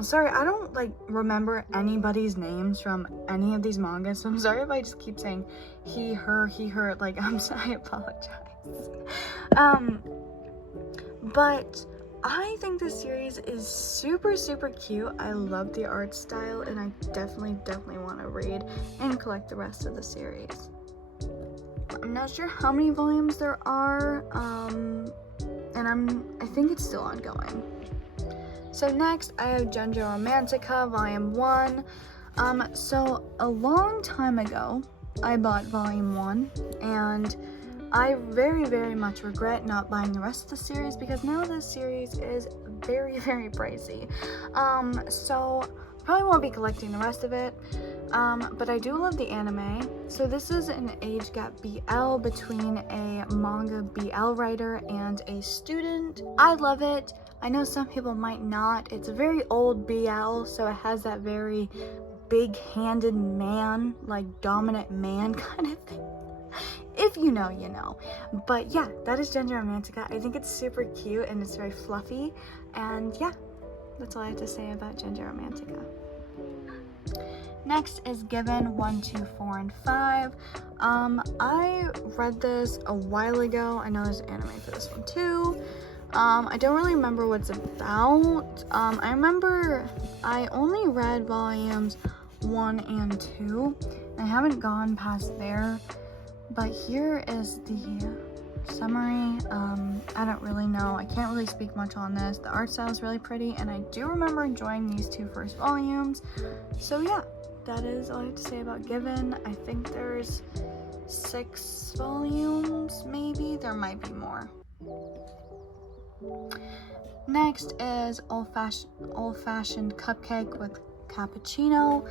Sorry, I don't remember anybody's names from any of these mangas, so I'm sorry if I just keep saying he, her, I apologize. But I think this series is super cute. I love the art style, and I definitely want to read and collect the rest of the series. I'm not sure how many volumes there are, and I think it's still ongoing. So next I have Gender Romantica Volume 1. So a long time ago I bought Volume 1, and I very much regret not buying the rest of the series because now this series is very pricey. So probably won't be collecting the rest of it. But I do love the anime. So this is an age gap BL between a manga BL writer and a student. I love it. I know some people might not. It's a very old BL, so it has that very big-handed man, like dominant man kind of thing. If you know, you know. But yeah, that is Gender Romantica. I think it's super cute and it's very fluffy. And yeah, that's all I have to say about Gender Romantica. Next is Given 1, 2, 4, and 5. I read this a while ago. I know there's an anime for this one too. I don't really remember what it's about. I remember I only read volumes 1 and 2. I haven't gone past there. But here is the summary. I don't really know. I can't really speak much on this. The art style is really pretty, and I do remember enjoying these 2 first volumes. So yeah, that is all I have to say about Given. I think there's 6 volumes, maybe. There might be more. Next is Old-Fashioned Cupcake with Cappuccino.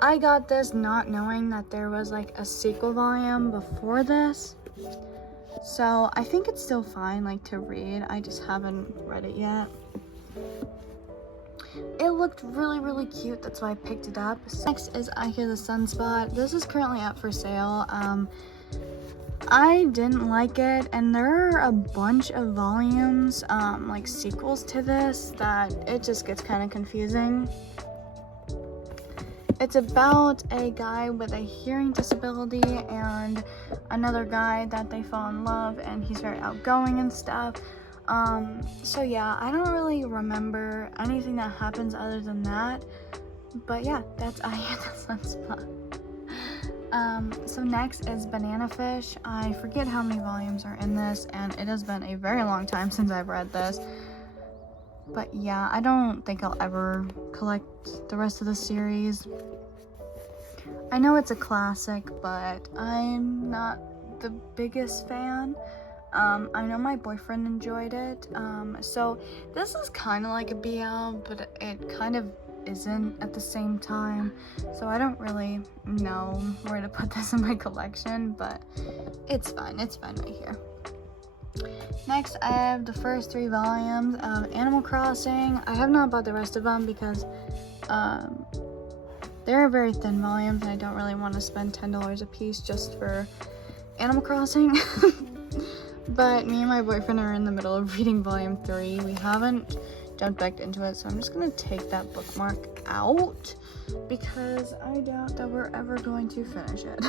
I got this not knowing that there was like a sequel volume before this. So I think it's still fine like to read. I just haven't read it yet. It looked really cute. That's why I picked it up. Next is I Hear the Sunspot. This is currently up for sale. I didn't like it, and there are a bunch of volumes, like sequels to this, that it just gets kind of confusing. It's about a guy with a hearing disability and another guy that they fall in love, and he's very outgoing and stuff. So yeah, I don't really remember anything that happens other than that. But yeah, that's I Hear the Sunspot. So next is Banana Fish. I forget how many volumes are in this, and it has been a very long time since I've read this. But yeah, I don't think I'll ever collect the rest of the series. I know it's a classic, but I'm not the biggest fan. I know my boyfriend enjoyed it. So this is kind of like a BL, but it kind of isn't at the same time. So I don't really know where to put this in my collection, but it's fine. It's fine right here. Next, I have the first 3 volumes of Animal Crossing. I have not bought the rest of them because they're very thin volumes, and I don't really want to spend $10 a piece just for Animal Crossing. But me and my boyfriend are in the middle of reading volume 3. We haven't jumped back into it, so I'm just gonna take that bookmark out because I doubt that we're ever going to finish it.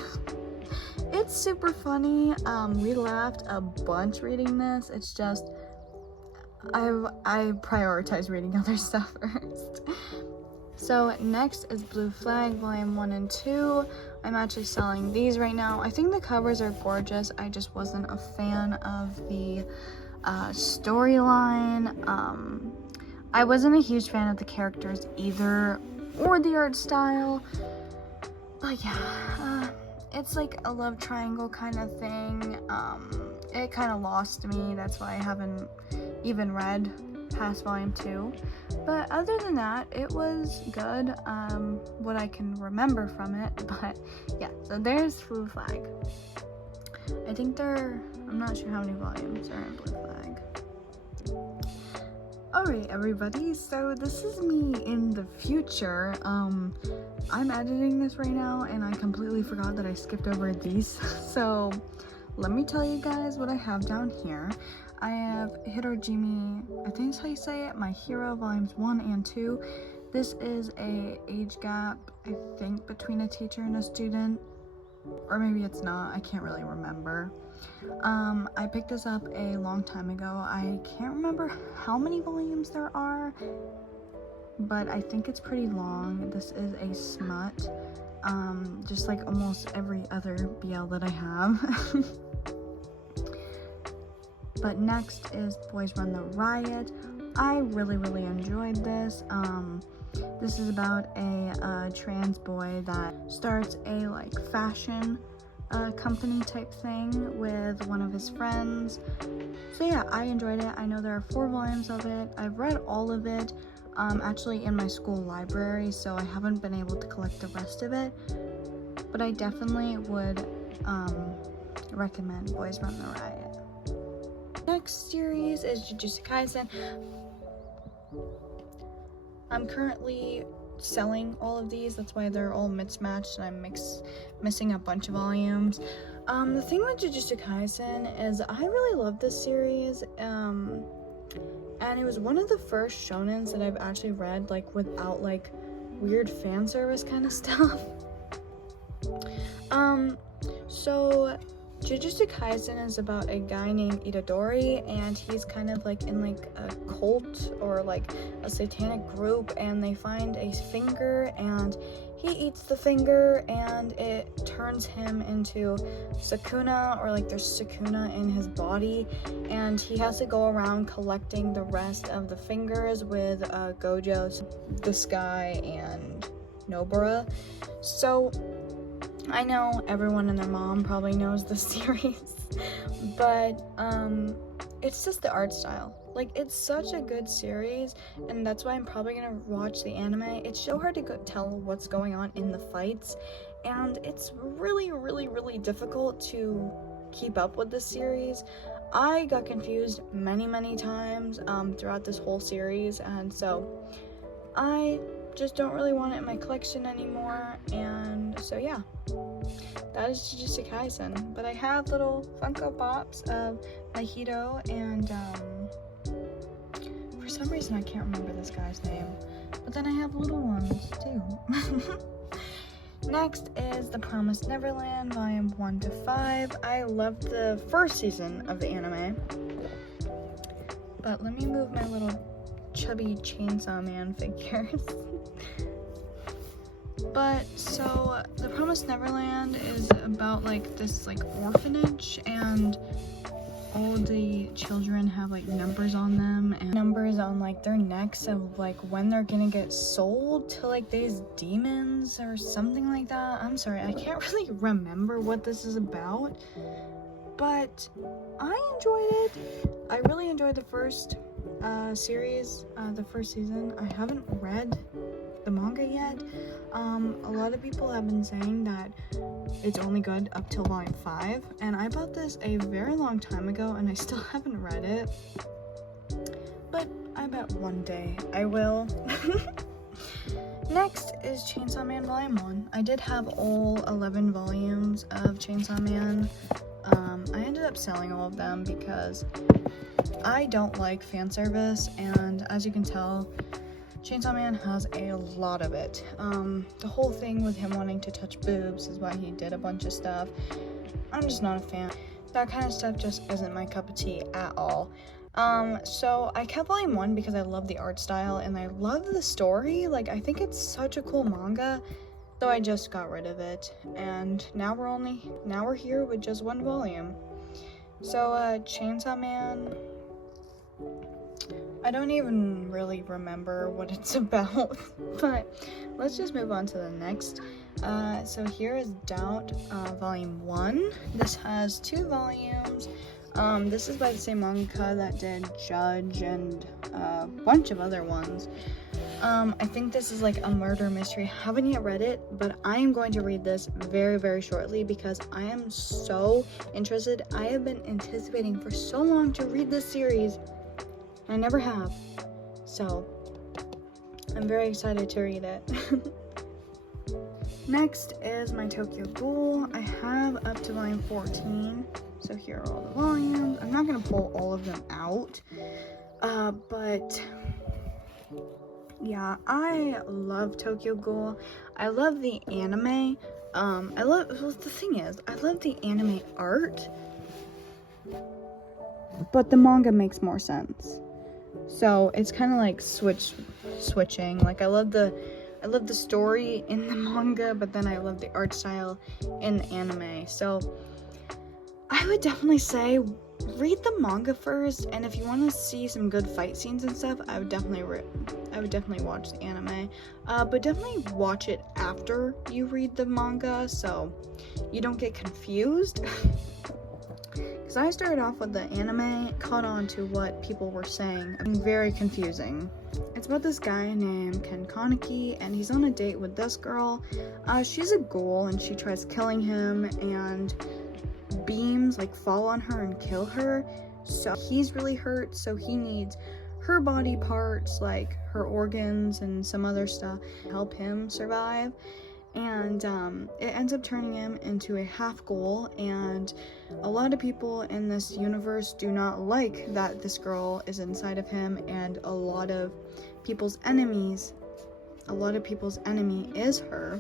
It's super funny. We laughed a bunch reading this. It's just I prioritize reading other stuff first. So next is Blue Flag Volume 1 and 2. I'm actually selling these right now. I think the covers are gorgeous. I just wasn't a fan of the storyline. I wasn't a huge fan of the characters either, or the art style. But yeah, it's like a love triangle kind of thing. It kind of lost me. That's why I haven't even read past volume 2. But other than that, it was good, what I can remember from it. But yeah, so there's Blue Flag. I think I'm not sure how many volumes are in Blue Flag. Alright everybody, so this is me in the future. I'm editing this right now, and I completely forgot that I skipped over these. So let me tell you guys what I have down here. I have Hirojimi, I think that's how you say it, My Hero Volumes 1 and 2. This is a age gap, I think, between a teacher and a student. or maybe it's not, I can't really remember. I picked this up a long time ago. I can't remember how many volumes there are, but I think it's pretty long. This is a smut, just like almost every other BL that I have. But next is Boys Run the Riot. I really enjoyed this. This is about a trans boy that starts a like fashion company type thing with one of his friends. So yeah, I enjoyed it. I know there are 4 volumes of it. I've read all of it actually in my school library, so I haven't been able to collect the rest of it, but I definitely would recommend Boys Run the Riot. Next series is Jujutsu Kaisen. I'm currently selling all of these, that's why they're all mismatched and I'm missing a bunch of volumes. The thing with Jujutsu Kaisen is I really love this series, and it was one of the first shonens that I've actually read like without like weird fan service kind of stuff. So Jujutsu Kaisen is about a guy named Itadori, and he's kind of like in like a cult or like a satanic group, and they find a finger and he eats the finger and it turns him into Sukuna, or like there's Sukuna in his body, and he has to go around collecting the rest of the fingers with Gojo, this guy, and Nobara. So I know everyone and their mom probably knows this series, but it's just the art style. Like, it's such a good series, and that's why I'm probably gonna watch the anime. It's so hard to tell what's going on in the fights, and it's really difficult to keep up with this series. I got confused many times throughout this whole series, and so I just don't really want it in my collection anymore, and so yeah, that is Jujutsu Kaisen. But I have little Funko Pops of Mahito, and for some reason I can't remember this guy's name, but then I have little ones too. Next is The Promised Neverland, volume 1 to 5. I loved the first season of the anime, but let me move my little chubby Chainsaw Man figures. But so The Promised Neverland is about like this like orphanage, and all the children have like numbers on them and numbers on like their necks of like when they're gonna get sold to like these demons or something like that. I'm sorry, I can't really remember what this is about, but I enjoyed it. I really enjoyed the first series, the first season. I haven't read the manga yet. A lot of people have been saying that it's only good up till volume 5, and I bought this a very long time ago and I still haven't read it, but I bet one day I will. Next is Chainsaw Man volume 1. I did have all 11 volumes of Chainsaw Man. I ended up selling all of them because I don't like fan service, and as you can tell, Chainsaw Man has a lot of it. The whole thing with him wanting to touch boobs is why he did a bunch of stuff. I'm just not a fan. That kind of stuff just isn't my cup of tea at all. So I kept volume 1 because I love the art style and I love the story. Like, I think it's such a cool manga, though I just got rid of it. And now we're here with just 1 volume. So, Chainsaw Man, I don't even really remember what it's about, but let's just move on to the next. So here is Doubt, volume 1. This has 2 volumes. This is by the same mangaka that did Judge and a bunch of other ones. I think this is like a murder mystery. I haven't yet read it, but I am going to read this very shortly because I am so interested. I have been anticipating for so long to read this series. I never have, so I'm very excited to read it. Next is my Tokyo Ghoul. I have up to volume 14, so here are all the volumes. I'm not going to pull all of them out, but yeah, I love Tokyo Ghoul. I love the anime. well, the thing is, I love the anime art, but the manga makes more sense. So it's kind of like switching. Like I love the story in the manga, but then I love the art style in the anime. So I would definitely say read the manga first, and if you want to see some good fight scenes and stuff, I would definitely watch the anime. But definitely watch it after you read the manga so you don't get confused. Because I started off with the anime, caught on to what people were saying. I mean, very confusing. It's about this guy named Ken Kaneki, and he's on a date with this girl. She's a ghoul, and she tries killing him, and beams like fall on her and kill her. So he's really hurt, so he needs her body parts, like her organs and some other stuff, to help him survive. And it ends up turning him into a half ghoul, and a lot of people in this universe do not like that this girl is inside of him, and a lot of people's enemy is her.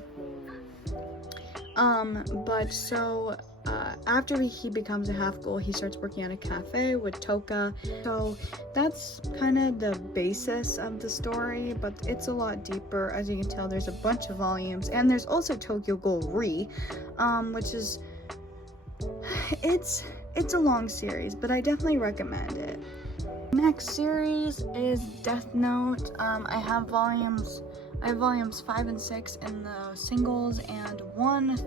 After he becomes a half ghoul, he starts working at a cafe with Toka. So that's kind of the basis of the story, but it's a lot deeper. As you can tell, there's a bunch of volumes, and there's also Tokyo Ghoul Re, which is it's a long series, but I definitely recommend it. Next series is Death Note. I have volumes 5 and 6 in the singles, and 1,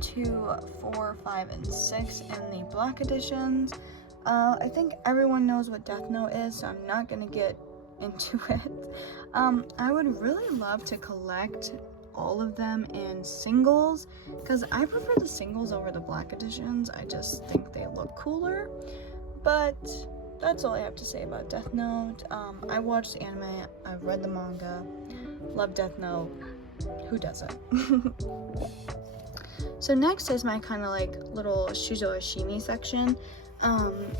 2, 4, 5, and 6 in the black editions. I think everyone knows what Death Note is, so I'm not gonna get into it. I would really love to collect all of them in singles, because I prefer the singles over the black editions. I just think they look cooler. But that's all I have to say about Death Note. I watched the anime, I've read the manga, love Death Note. Who doesn't? So next is my kind of like little Shuzo Ashimi section.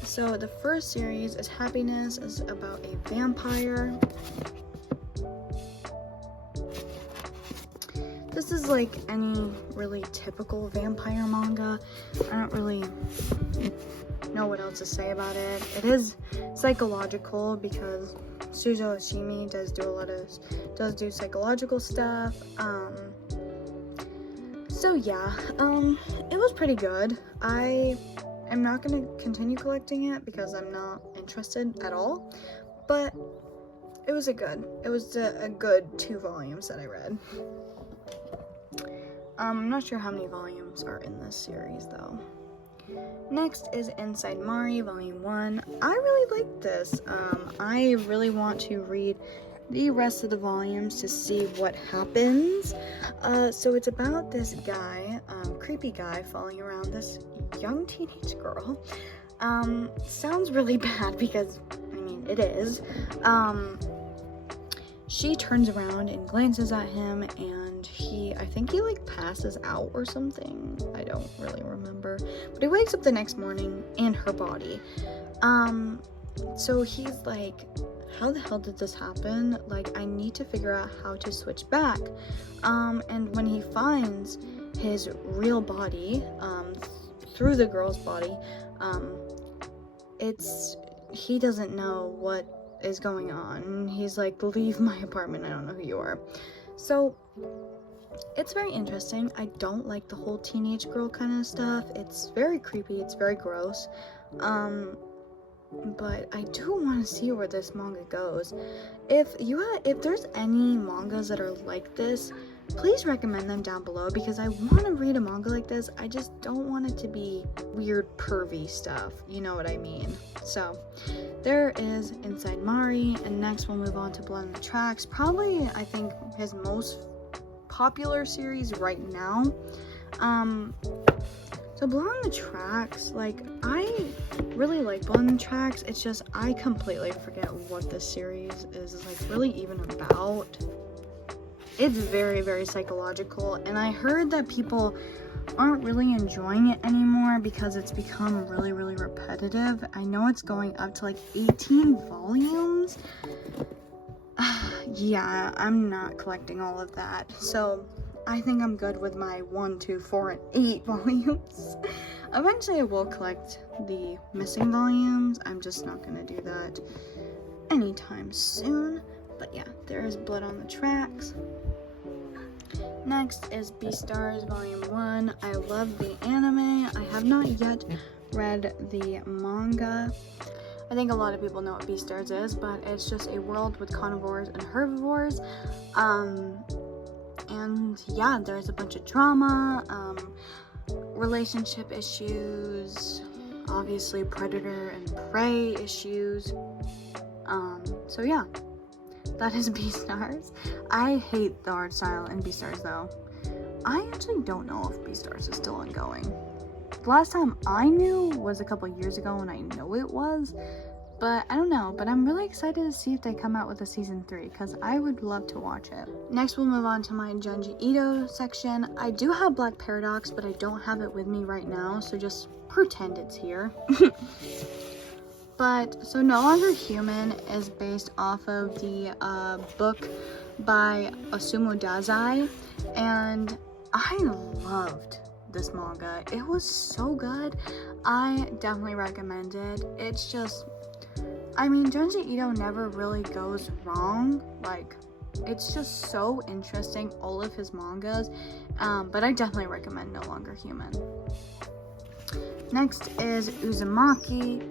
So the first series is Happiness, is about a vampire. This is like any really typical vampire manga. I don't really know what else to say about it. It is psychological because Shuzo Ashimi does do psychological stuff. So yeah, it was pretty good. I am not gonna continue collecting it because I'm not interested at all, but it was a good 2 volumes that I read. I'm not sure how many volumes are in this series though. Next is Inside Mari, Volume 1. I really like this. I really want to read the rest of the volumes to see what happens. So it's about this guy, creepy guy, following around this young teenage girl. Sounds really bad because, I mean, it is. She turns around and glances at him, and I think he like passes out or something. I don't really remember. But he wakes up the next morning in her body. So he's like, how the hell did this happen? Like, I need to figure out how to switch back. And when he finds his real body, through the girl's body, he doesn't know what is going on. He's like, leave my apartment, I don't know who you are. So it's very interesting. I don't like the whole teenage girl kind of stuff. It's very creepy, it's very gross. But I do want to see where this manga goes. If there's any mangas that are like this, please recommend them down below, because I want to read a manga like this. I just don't want it to be weird pervy stuff, you know what I mean. So there is Inside Mari, and next we'll move on to Blood on the Tracks, probably I think his most popular series right now. So Blood on the Tracks, like, I really like Blood on the Tracks. It's just I completely forget what this series is like really even about. It's very, very psychological, and I heard that people aren't really enjoying it anymore because it's become really, really repetitive. I know it's going up to like 18 volumes. Yeah, I'm not collecting all of that. So I think I'm good with my 1, 2, 4, and 8 volumes. Eventually I will collect the missing volumes. I'm just not gonna do that anytime soon. But yeah, there is blood on the tracks. Next is Beastars Volume 1. I love the anime. I have not yet read the manga. I think a lot of people know what Beastars is, but it's just a world with carnivores and herbivores. And yeah, there's a bunch of drama, relationship issues, obviously predator and prey issues. So yeah, that is Beastars. I hate the art style in Beastars though. I actually don't know if Beastars is still ongoing. The last time I knew was a couple years ago, and I know it was, but I don't know. But I'm really excited to see if they come out with a season 3, because I would love to watch it. Next, we'll move on to my Junji Ito section. I do have Black Paradox, but I don't have it with me right now, so just pretend it's here. But, so No Longer Human is based off of the book by Osamu Dazai, and I loved this manga. It was so good. I definitely recommend it. It's just, I mean, Junji Ito never really goes wrong. Like, it's just so interesting, all of his mangas. But I definitely recommend No Longer Human. Next is Uzumaki.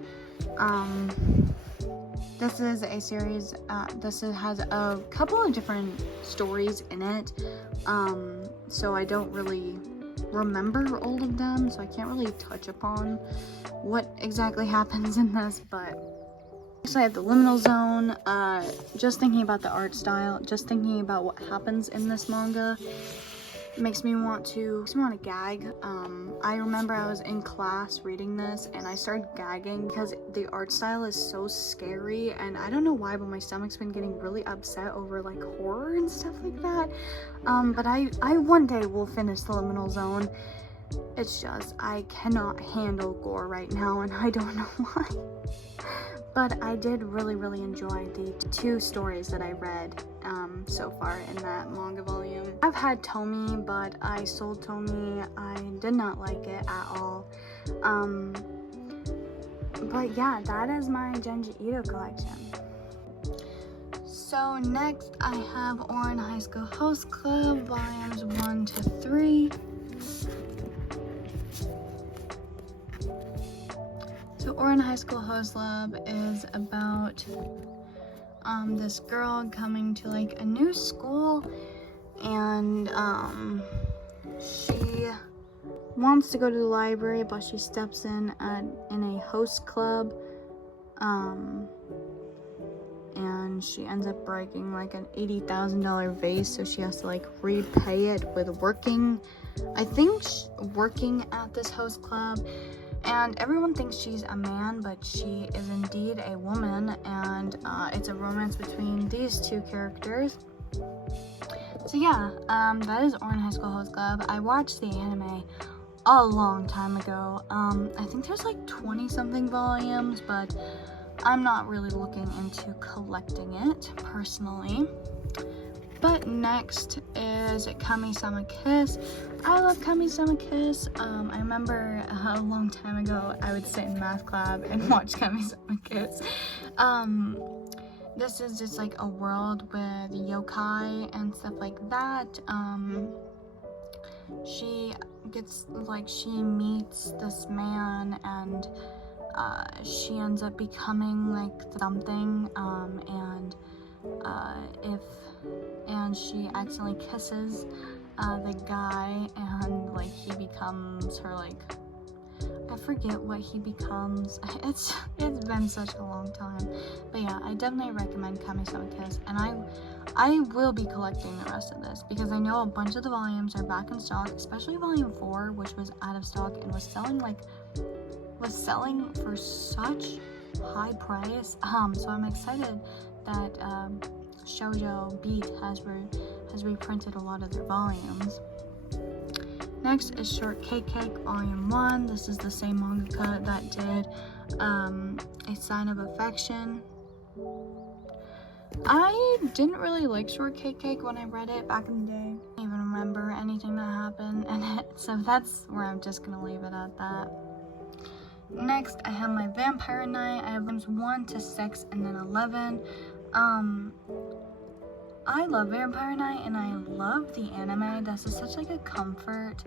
This is a series, has a couple of different stories in it, so I don't really remember all of them, so I can't really touch upon what exactly happens in this. But so I have the liminal zone. Just thinking about the art style, just thinking about what happens in this manga makes me want to gag. I remember I was in class reading this and I started gagging because the art style is so scary, and I don't know why, but my stomach's been getting really upset over like horror and stuff like that. But I one day will finish the liminal zone. It's just I cannot handle gore right now, and I don't know why. But I did really enjoy the 2 stories that I read so far in that manga volume. I've had Tomy, but I sold Tomy. I did not like it at all. But yeah, that is my Junji Ito collection. So next I have Ouran High School Host Club volumes 1 to 3. So Ouran High School Host Club is about this girl coming to like a new school, and she wants to go to the library, but she steps in a host club, and she ends up breaking like an $80,000 vase, so she has to like repay it with working at this host club. And everyone thinks she's a man, but she is indeed a woman, and it's a romance between these 2 characters. So yeah, that is Ouran High School Host Club. I watched the anime a long time ago. I think there's like 20-something volumes, but I'm not really looking into collecting it personally. But next is Kami-sama Kiss. I love Kami-sama Kiss. I remember a long time ago I would sit in math club and watch Kami-sama Kiss. This is just like a world with yokai and stuff like that. She meets this man, and she ends up becoming like something, and she accidentally kisses the guy, and like he becomes her, like, I forget what he becomes. It's been such a long time, but yeah, I definitely recommend Kami-sama Kiss, and I will be collecting the rest of this because I know a bunch of the volumes are back in stock, especially volume 4, which was out of stock and was selling for such high price. So I'm excited that Shoujo Beat has reprinted a lot of their volumes. Next is Short Cake Cake Volume 1. This is the same mangaka that did A Sign of Affection. I didn't really like Shortcake Cake when I read it back in the day. I don't even remember anything that happened in it, so that's where I'm just gonna leave it at that. Next, I have my Vampire Night. I have volumes 1 to 6 and then 11. I love Vampire Night and I love the anime. This is such like a comfort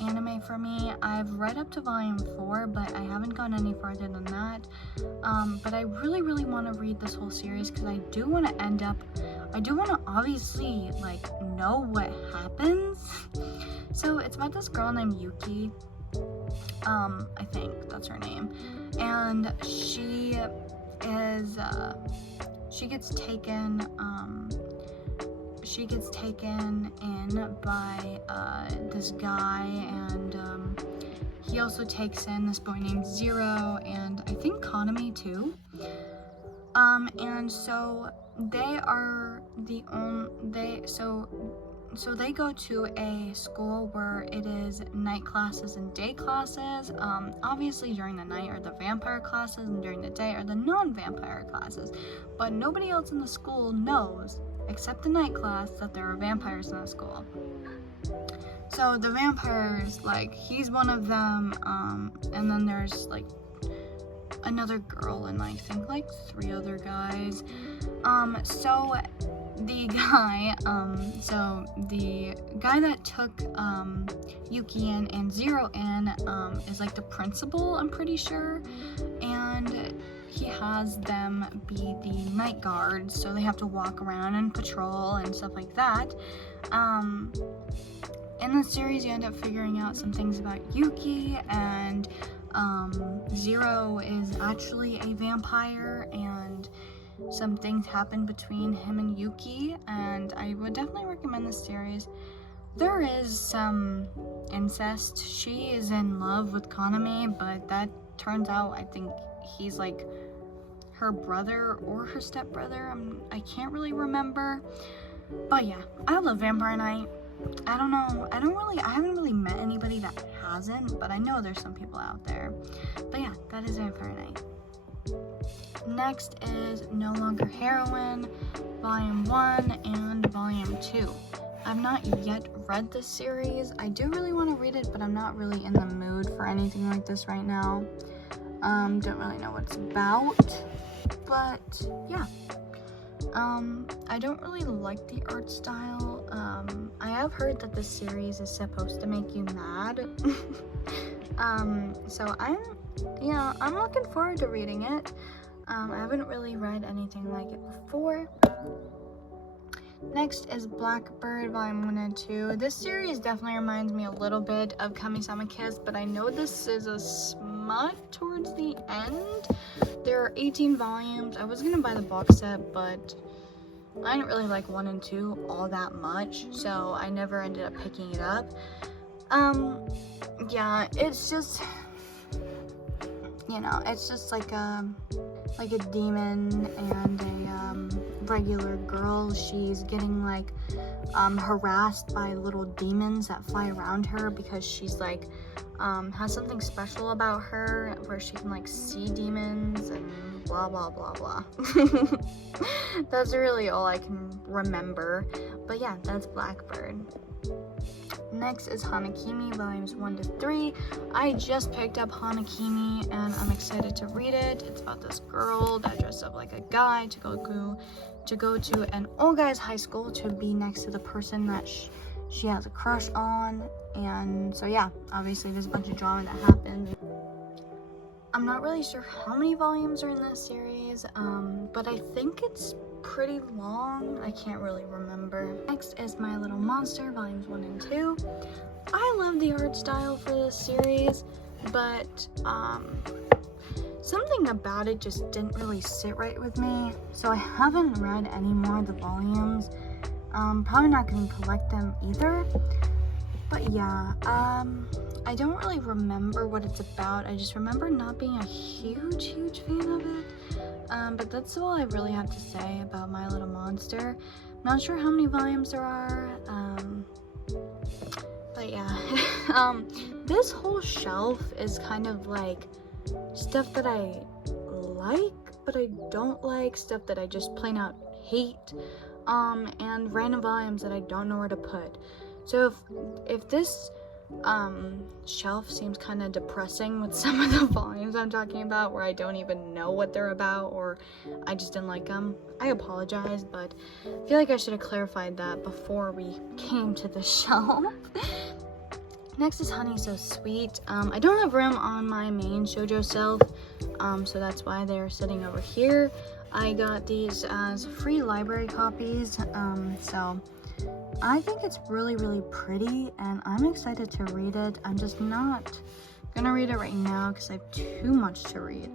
anime for me. I've read up to volume 4, but I haven't gone any further than that. But I really want to read this whole series because I do want to obviously like know what happens. So it's about this girl named Yuki. I think that's her name. And she gets taken in by this guy, and he also takes in this boy named Zero, and I think Konami too. And so they are so they go to a school where it is night classes and day classes. Obviously during the night are the vampire classes and during the day are the non-vampire classes. But nobody else in the school knows, except the night class, that there are vampires in the school. So the vampires, like, he's one of them, and then there's like another girl and I think like 3 other guys. So the guy that took Yuki in and Zero in is like the principal, I'm pretty sure, and he has them be the night guards, so they have to walk around and patrol and stuff like that. In the series you end up figuring out some things about Yuki, and Zero is actually a vampire, and some things happen between him and Yuki, and I would definitely recommend this series. There is some incest. She is in love with Konami, but that turns out I think he's like her brother or her stepbrother. I can't really remember. But yeah, I love Vampire Night. I don't know. I haven't really met anybody that hasn't, but I know there's some people out there. But yeah, that is Vampire Night. Next is No Longer Heroine, Volume 1 and Volume 2. I've not yet read this series. I do really want to read it, but I'm not really in the mood for anything like this right now. Don't really know what it's about, but yeah. I don't really like the art style. I have heard that this series is supposed to make you mad. So I'm looking forward to reading it. I haven't really read anything like it before. Next is Blackbird, Volume 1 and 2. This series definitely reminds me a little bit of Kami-sama Kiss, but I know this is a smut towards the end. There are 18 volumes. I was gonna buy the box set, but I didn't really like 1 and 2 all that much, so I never ended up picking it up. Yeah, it's just, it's just like a demon and a regular girl. She's getting like harassed by little demons that fly around her because she's like has something special about her where she can like see demons and blah blah blah blah. That's really all I can remember, but yeah, that's Blackbird. Next is Hanakimi, Volumes 1 to 3. I just picked up Hanakimi and I'm excited to read it. It's about this girl that dresses up like a guy to go to an all guys high school to be next to the person that she has a crush on. And so yeah, obviously there's a bunch of drama that happens. I'm not really sure how many volumes are in this series, but I think it's pretty long. I can't really remember. Next is My Little Monster, Volumes 1 and 2. I love the art style for this series, but something about it just didn't really sit right with me, so I haven't read any more of the volumes. Probably not going to collect them either. But yeah, I don't really remember what it's about. I just remember not being a huge fan of it. But that's all I really have to say about My Little Monster. Not sure how many volumes there are. But yeah, this whole shelf is kind of like stuff that I like, but I don't like, stuff that I just plain out hate, and random volumes that I don't know where to put. So if this shelf seems kind of depressing with some of the volumes I'm talking about, where I don't even know what they're about, or I just didn't like them, I apologize, but I feel like I should have clarified that before we came to the shelf. Next is Honey So Sweet. I don't have room on my main shoujo shelf, so that's why they're sitting over here. I got these as free library copies, so I think it's really, really pretty, and I'm excited to read it. I'm just not gonna read it right now because I have too much to read.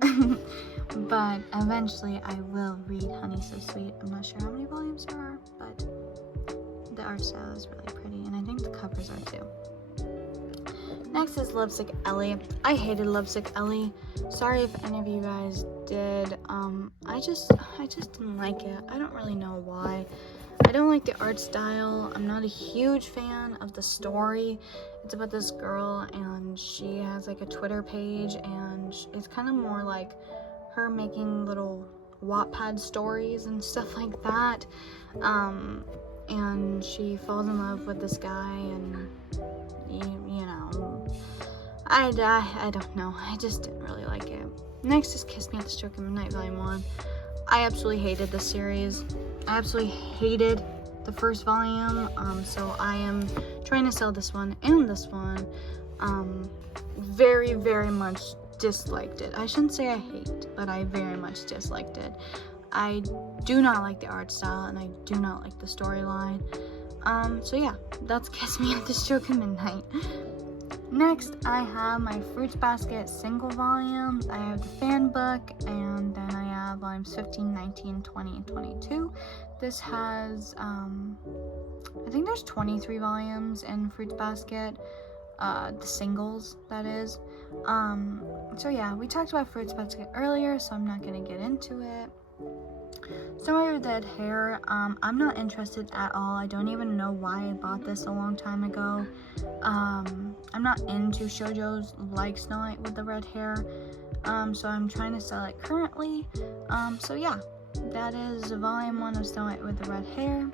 But eventually I will read Honey So Sweet. I'm not sure how many volumes there are, but the art style is really pretty, and I think the covers are too. Next is Lovesick Ellie. I hated Lovesick Ellie. Sorry if any of you guys did. I just didn't like it. I don't really know why. I don't like the art style. I'm not a huge fan of the story. It's about this girl, and she has like a Twitter page, and it's kind of more like her making little Wattpad stories and stuff like that. And she falls in love with this guy, and you know, I don't know. I just didn't really like it. Next is Kiss Me at the Stroke of Midnight Volume 1. I absolutely hated the series. I absolutely hated the first volume, so I am trying to sell this one and this one. Very, very much disliked it. I shouldn't say I hate, but I very much disliked it. I do not like the art style, and I do not like the storyline. So yeah, that's Kiss Me at the Stroke of Midnight. Next, I have my Fruits Basket single volumes. I have the fan book, and then I have volumes 15, 19, 20, and 22. This has, I think there's 23 volumes in Fruits Basket, the singles, that is. So yeah, we talked about Fruits Basket earlier, so I'm not going to get into it. Story of Dead Hair, I'm not interested at all. I don't even know why I bought this a long time ago. I'm not into shoujos like Snow White with the red hair, so I'm trying to sell it currently. So yeah, that is volume 1 of Snow White with the red hair.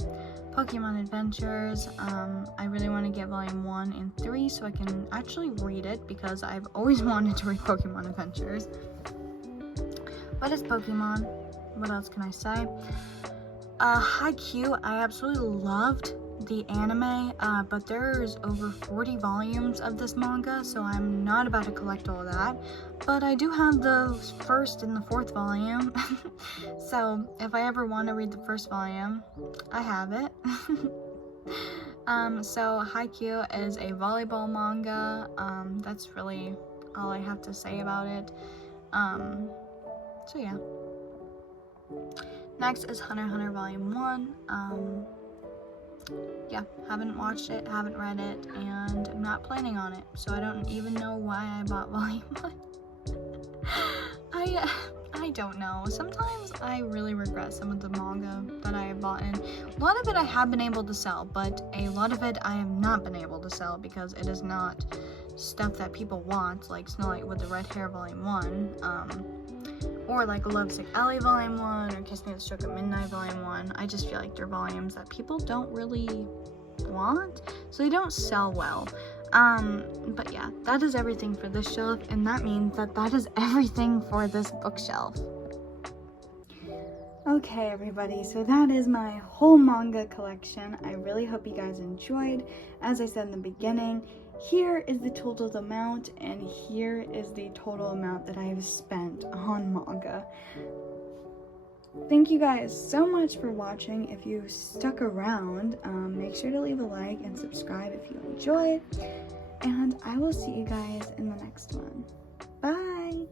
Pokemon Adventures, I really want to get volume 1 and 3 so I can actually read it, because I've always wanted to read Pokemon Adventures. But it's Pokemon. What else can I say? Haikyuu, I absolutely loved the anime, but there's over 40 volumes of this manga, so I'm not about to collect all of that. But I do have the first and the fourth volume, so if I ever want to read the first volume, I have it. So Haikyuu is a volleyball manga. That's really all I have to say about it. So yeah. Next is Hunter x Hunter Volume 1. Yeah, haven't watched it, haven't read it, and I'm not planning on it, so I don't even know why I bought Volume 1. I don't know. Sometimes I really regret some of the manga that I have bought in. A lot of it I have been able to sell, but a lot of it I have not been able to sell because it is not stuff that people want, like Snow White with the Red Hair Volume 1. Or like Lovesick Ellie Volume 1 or Kiss Me at the Stroke of Midnight Volume 1. I just feel like they're volumes that people don't really want, so they don't sell well. But yeah, that is everything for this shelf, and that means that that is everything for this bookshelf. Okay, everybody, so that is my whole manga collection. I really hope you guys enjoyed. As I said in the beginning, here is the total amount, and here is the total amount that I have spent on manga. Thank you guys so much for watching. If you stuck around, make sure to leave a like and subscribe if you enjoyed, and I will see you guys in the next one. Bye!